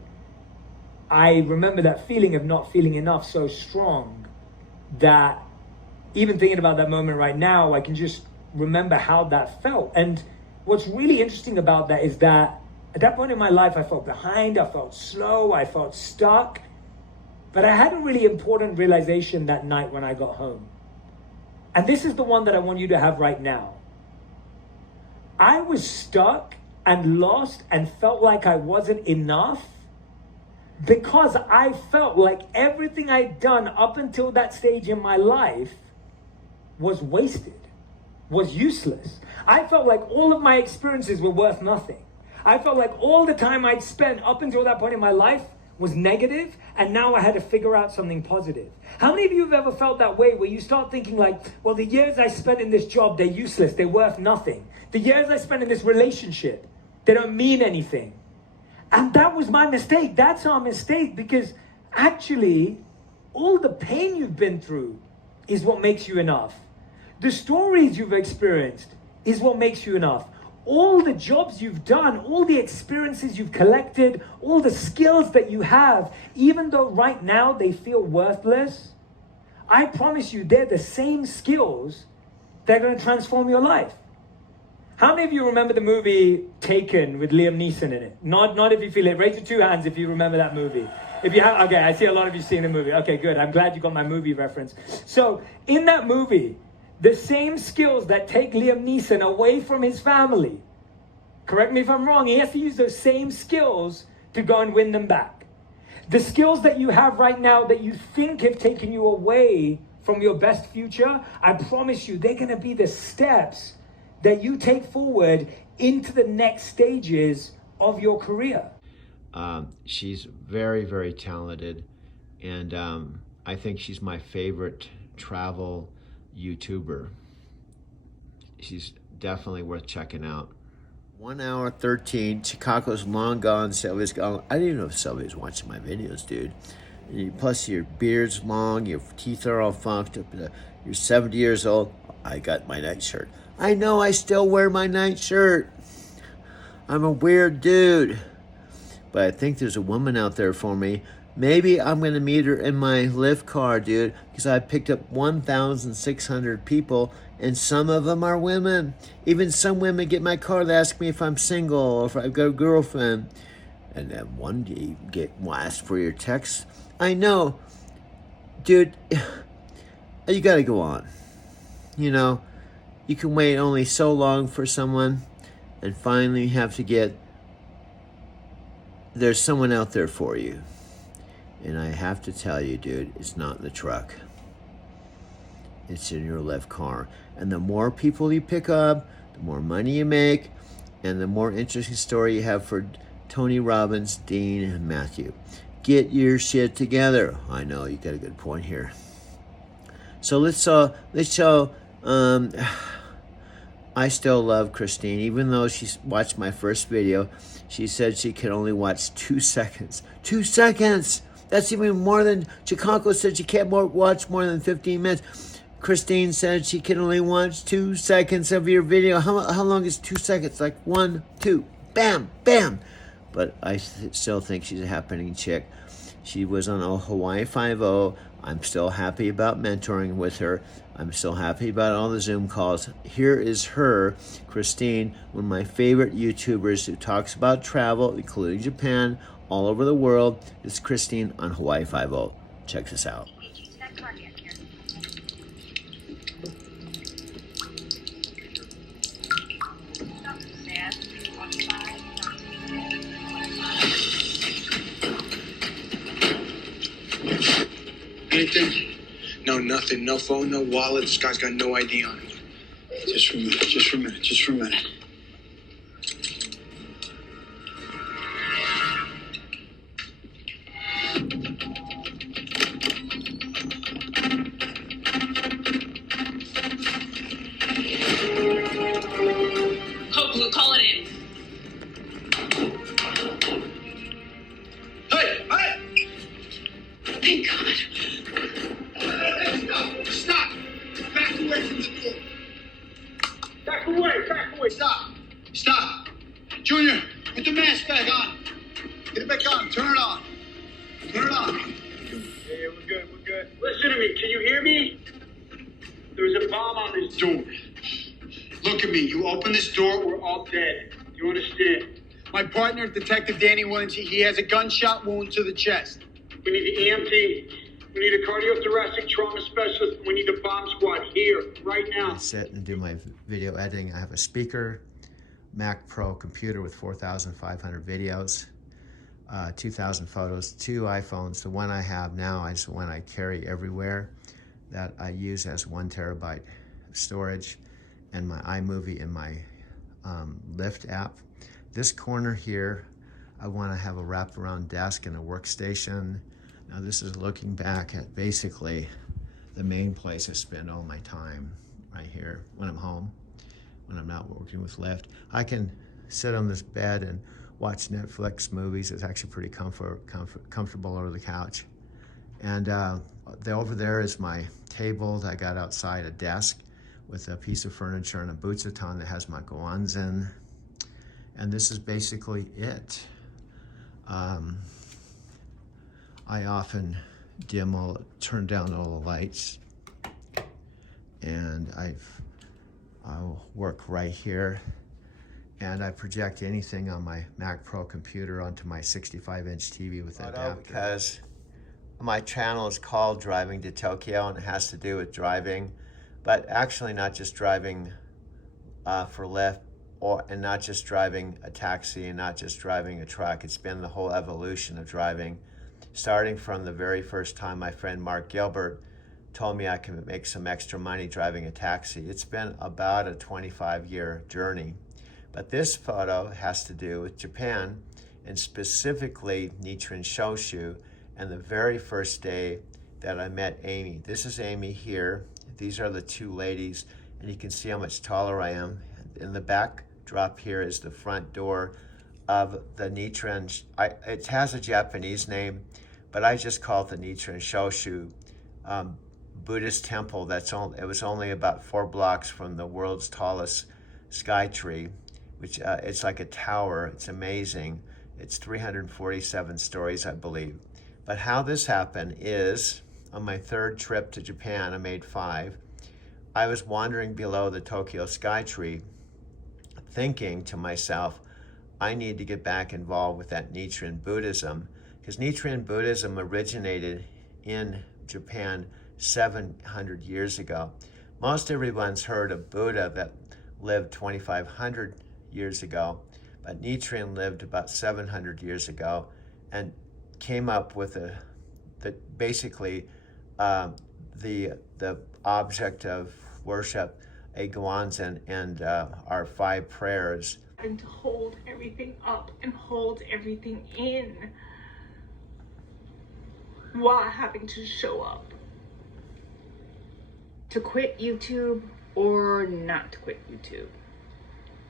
I remember that feeling of not feeling enough so strong that even thinking about that moment right now, I can just remember how that felt. And what's really interesting about that is that at that point in my life, I felt behind, I felt slow, I felt stuck. But I had a really important realization that night when I got home. And this is the one that I want you to have right now. I was stuck and lost and felt like I wasn't enough because I felt like everything I'd done up until that stage in my life was wasted, was useless. I felt like all of my experiences were worth nothing. I felt like all the time I'd spent up until that point in my life was negative, and now I had to figure out something positive. How many of you have ever felt that way, where you start thinking like, well, the years I spent in this job, they're useless, they're worth nothing. The years I spent in this relationship, they don't mean anything. And that was my mistake. That's our mistake, because actually, all the pain you've been through is what makes you enough. The stories you've experienced is what makes you enough. All the jobs you've done, all the experiences you've collected, all the skills that you have, even though right now they feel worthless, I promise you they're the same skills that are going to transform your life. How many of you remember the movie Taken with Liam Neeson in it? Not if you feel it. Raise your 2 hands if you remember that movie. If you have, okay, I see a lot of you seeing the movie. Okay, good. I'm glad you got my movie reference. So in that movie, the same skills that take Liam Neeson away from his family, correct me if I'm wrong, he has to use those same skills to go and win them back. The skills that you have right now that you think have taken you away from your best future, I promise you, they're going to be the steps that you take forward into the next stages of your career. She's very, very talented, and I think she's my favorite travel YouTuber. She's definitely worth checking out. 1 hour 13. Chicago's long gone. Sylvia's gone. I didn't even know if Sylvia was watching my videos, dude. Plus, your beard's long, your teeth are all funked up. You're 70 years old. I got my nightshirt. I know I still wear my nightshirt. I'm a weird dude. But I think there's a woman out there for me. Maybe I'm going to meet her in my Lyft car, dude, because I picked up 1,600 people, and some of them are women. Even some women get in my car, they ask me if I'm single or if I've got a girlfriend. And then one day you ask for your text. I know. Dude, you got to go on. You know, you can wait only so long for someone, and finally you have to get, there's someone out there for you. And I have to tell you, dude, it's not in the truck. It's in your Lyft car. And the more people you pick up, the more money you make, and the more interesting story you have for Tony Robbins, Dean, and Matthew. Get your shit together. I know, you got a good point here. So let's show. I still love Christine, even though she's watched my first video. She said she could only watch 2 seconds. 2 seconds. That's even more than Chicanko said. She can't watch more than 15 minutes. Christine said she can only watch 2 seconds of your video. How long is 2 seconds? Like 1, 2, bam, bam. But I still think she's a happening chick. She was on a Hawaii Five-0. I'm still happy about mentoring with her. I'm still happy about all the Zoom calls. Here is her, Christine, one of my favorite YouTubers who talks about travel, including Japan, all over the world. It's Christine on Hawaii Five-0. Check this out. Anything? No, nothing. No phone, no wallet. This guy's got no ID on him. Just for a minute. Just for a minute. Just for a minute. Code Blue, call it in. Hey! Hey! Thank God. Stop! Back away from the door. Back away! Back away! Stop! Stop! Junior, put the mask back on. Get it back on. Turn it on. Turn it on. Yeah, we're good. We're good. Listen to me. Can you hear me? There's a bomb on this door. Look at me. You open this door, we're all dead. You understand? My partner, Detective Danny Williams, he has a gunshot wound to the chest. We need the EMT. We need a cardiothoracic trauma specialist. We need a bomb squad here, right now. I sit and do my video editing. I have a speaker, Mac Pro computer with 4,500 videos, 2,000 photos, 2 iPhones. The one I have now is the one I carry everywhere that I use as 1 terabyte storage, and my iMovie and my Lyft app. This corner here, I want to have a wraparound desk and a workstation. Now this is looking back at basically the main place I spend all my time, right here when I'm home, when I'm not working with Lyft. I can sit on this bed and watch Netflix movies. It's actually pretty comfortable over the couch. And over there is my table that I got outside, a desk with a piece of furniture and a butsutan that has my guanzin. And this is basically it. I often turn down all the lights, and I'll work right here, and I project anything on my Mac Pro computer onto my 65-inch TV with that adapter. Because my channel is called Driving to Tokyo, and it has to do with driving, but actually not just driving for Lyft, and not just driving a taxi, and not just driving a truck. It's been the whole evolution of driving, starting from the very first time my friend Mark Gilbert told me I could make some extra money driving a taxi. It's been about a 25-year journey. But this photo has to do with Japan, and specifically Nichiren Shoshu, and the very first day that I met Amy. This is Amy here. These are the 2 ladies, and you can see how much taller I am. In the backdrop here is the front door of the Nichiren. It has a Japanese name, but I just call it the Nichiren Shoshu Buddhist temple. It was only about 4 blocks from the world's tallest sky tree, which it's like a tower. It's amazing. It's 347 stories, I believe. But how this happened is, on my 3rd trip to Japan, I made 5. I was wandering below the Tokyo Skytree, thinking to myself, I need to get back involved with that Nichiren Buddhism, because Nichiren Buddhism originated in Japan 700 years ago. Most everyone's heard of Buddha that lived 2,500 years ago, but Nichiren lived about 700 years ago and came up with basically the object of worship, a guanzin, and our 5 prayers. Having to hold everything up and hold everything in while having to show up. To quit YouTube or not to quit YouTube?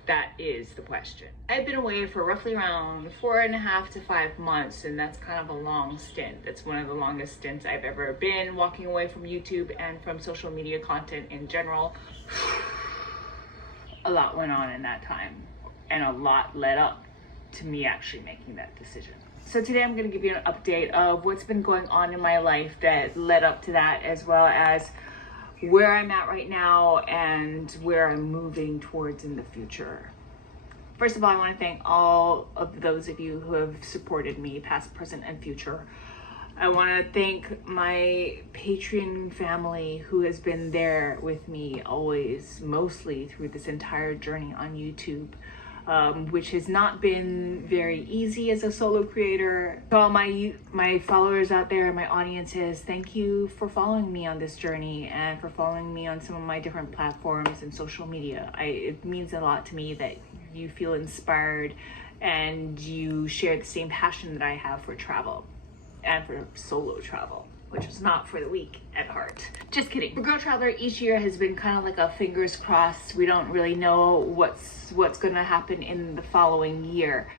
That is the question. I've been away for roughly around 4.5 to 5 months, and that's kind of a long stint. That's one of the longest stints I've ever been walking away from YouTube and from social media content in general. A lot went on in that time, and a lot led up to me actually making that decision. So today I'm going to give you an update of what's been going on in my life that led up to that, as well as where I'm at right now and where I'm moving towards in the future. First of all, I want to thank all of those of you who have supported me, past, present, and future. I want to thank my Patreon family who has been there with me always, mostly through this entire journey on YouTube, which has not been very easy as a solo creator. To all my followers out there, my audiences, thank you for following me on this journey and for following me on some of my different platforms and social media. It means a lot to me that you feel inspired and you share the same passion that I have for travel and for solo travel, which is not for the weak at heart. Just kidding. For Girl Traveler, each year has been kind of like a fingers crossed. We don't really know what's gonna happen in the following year.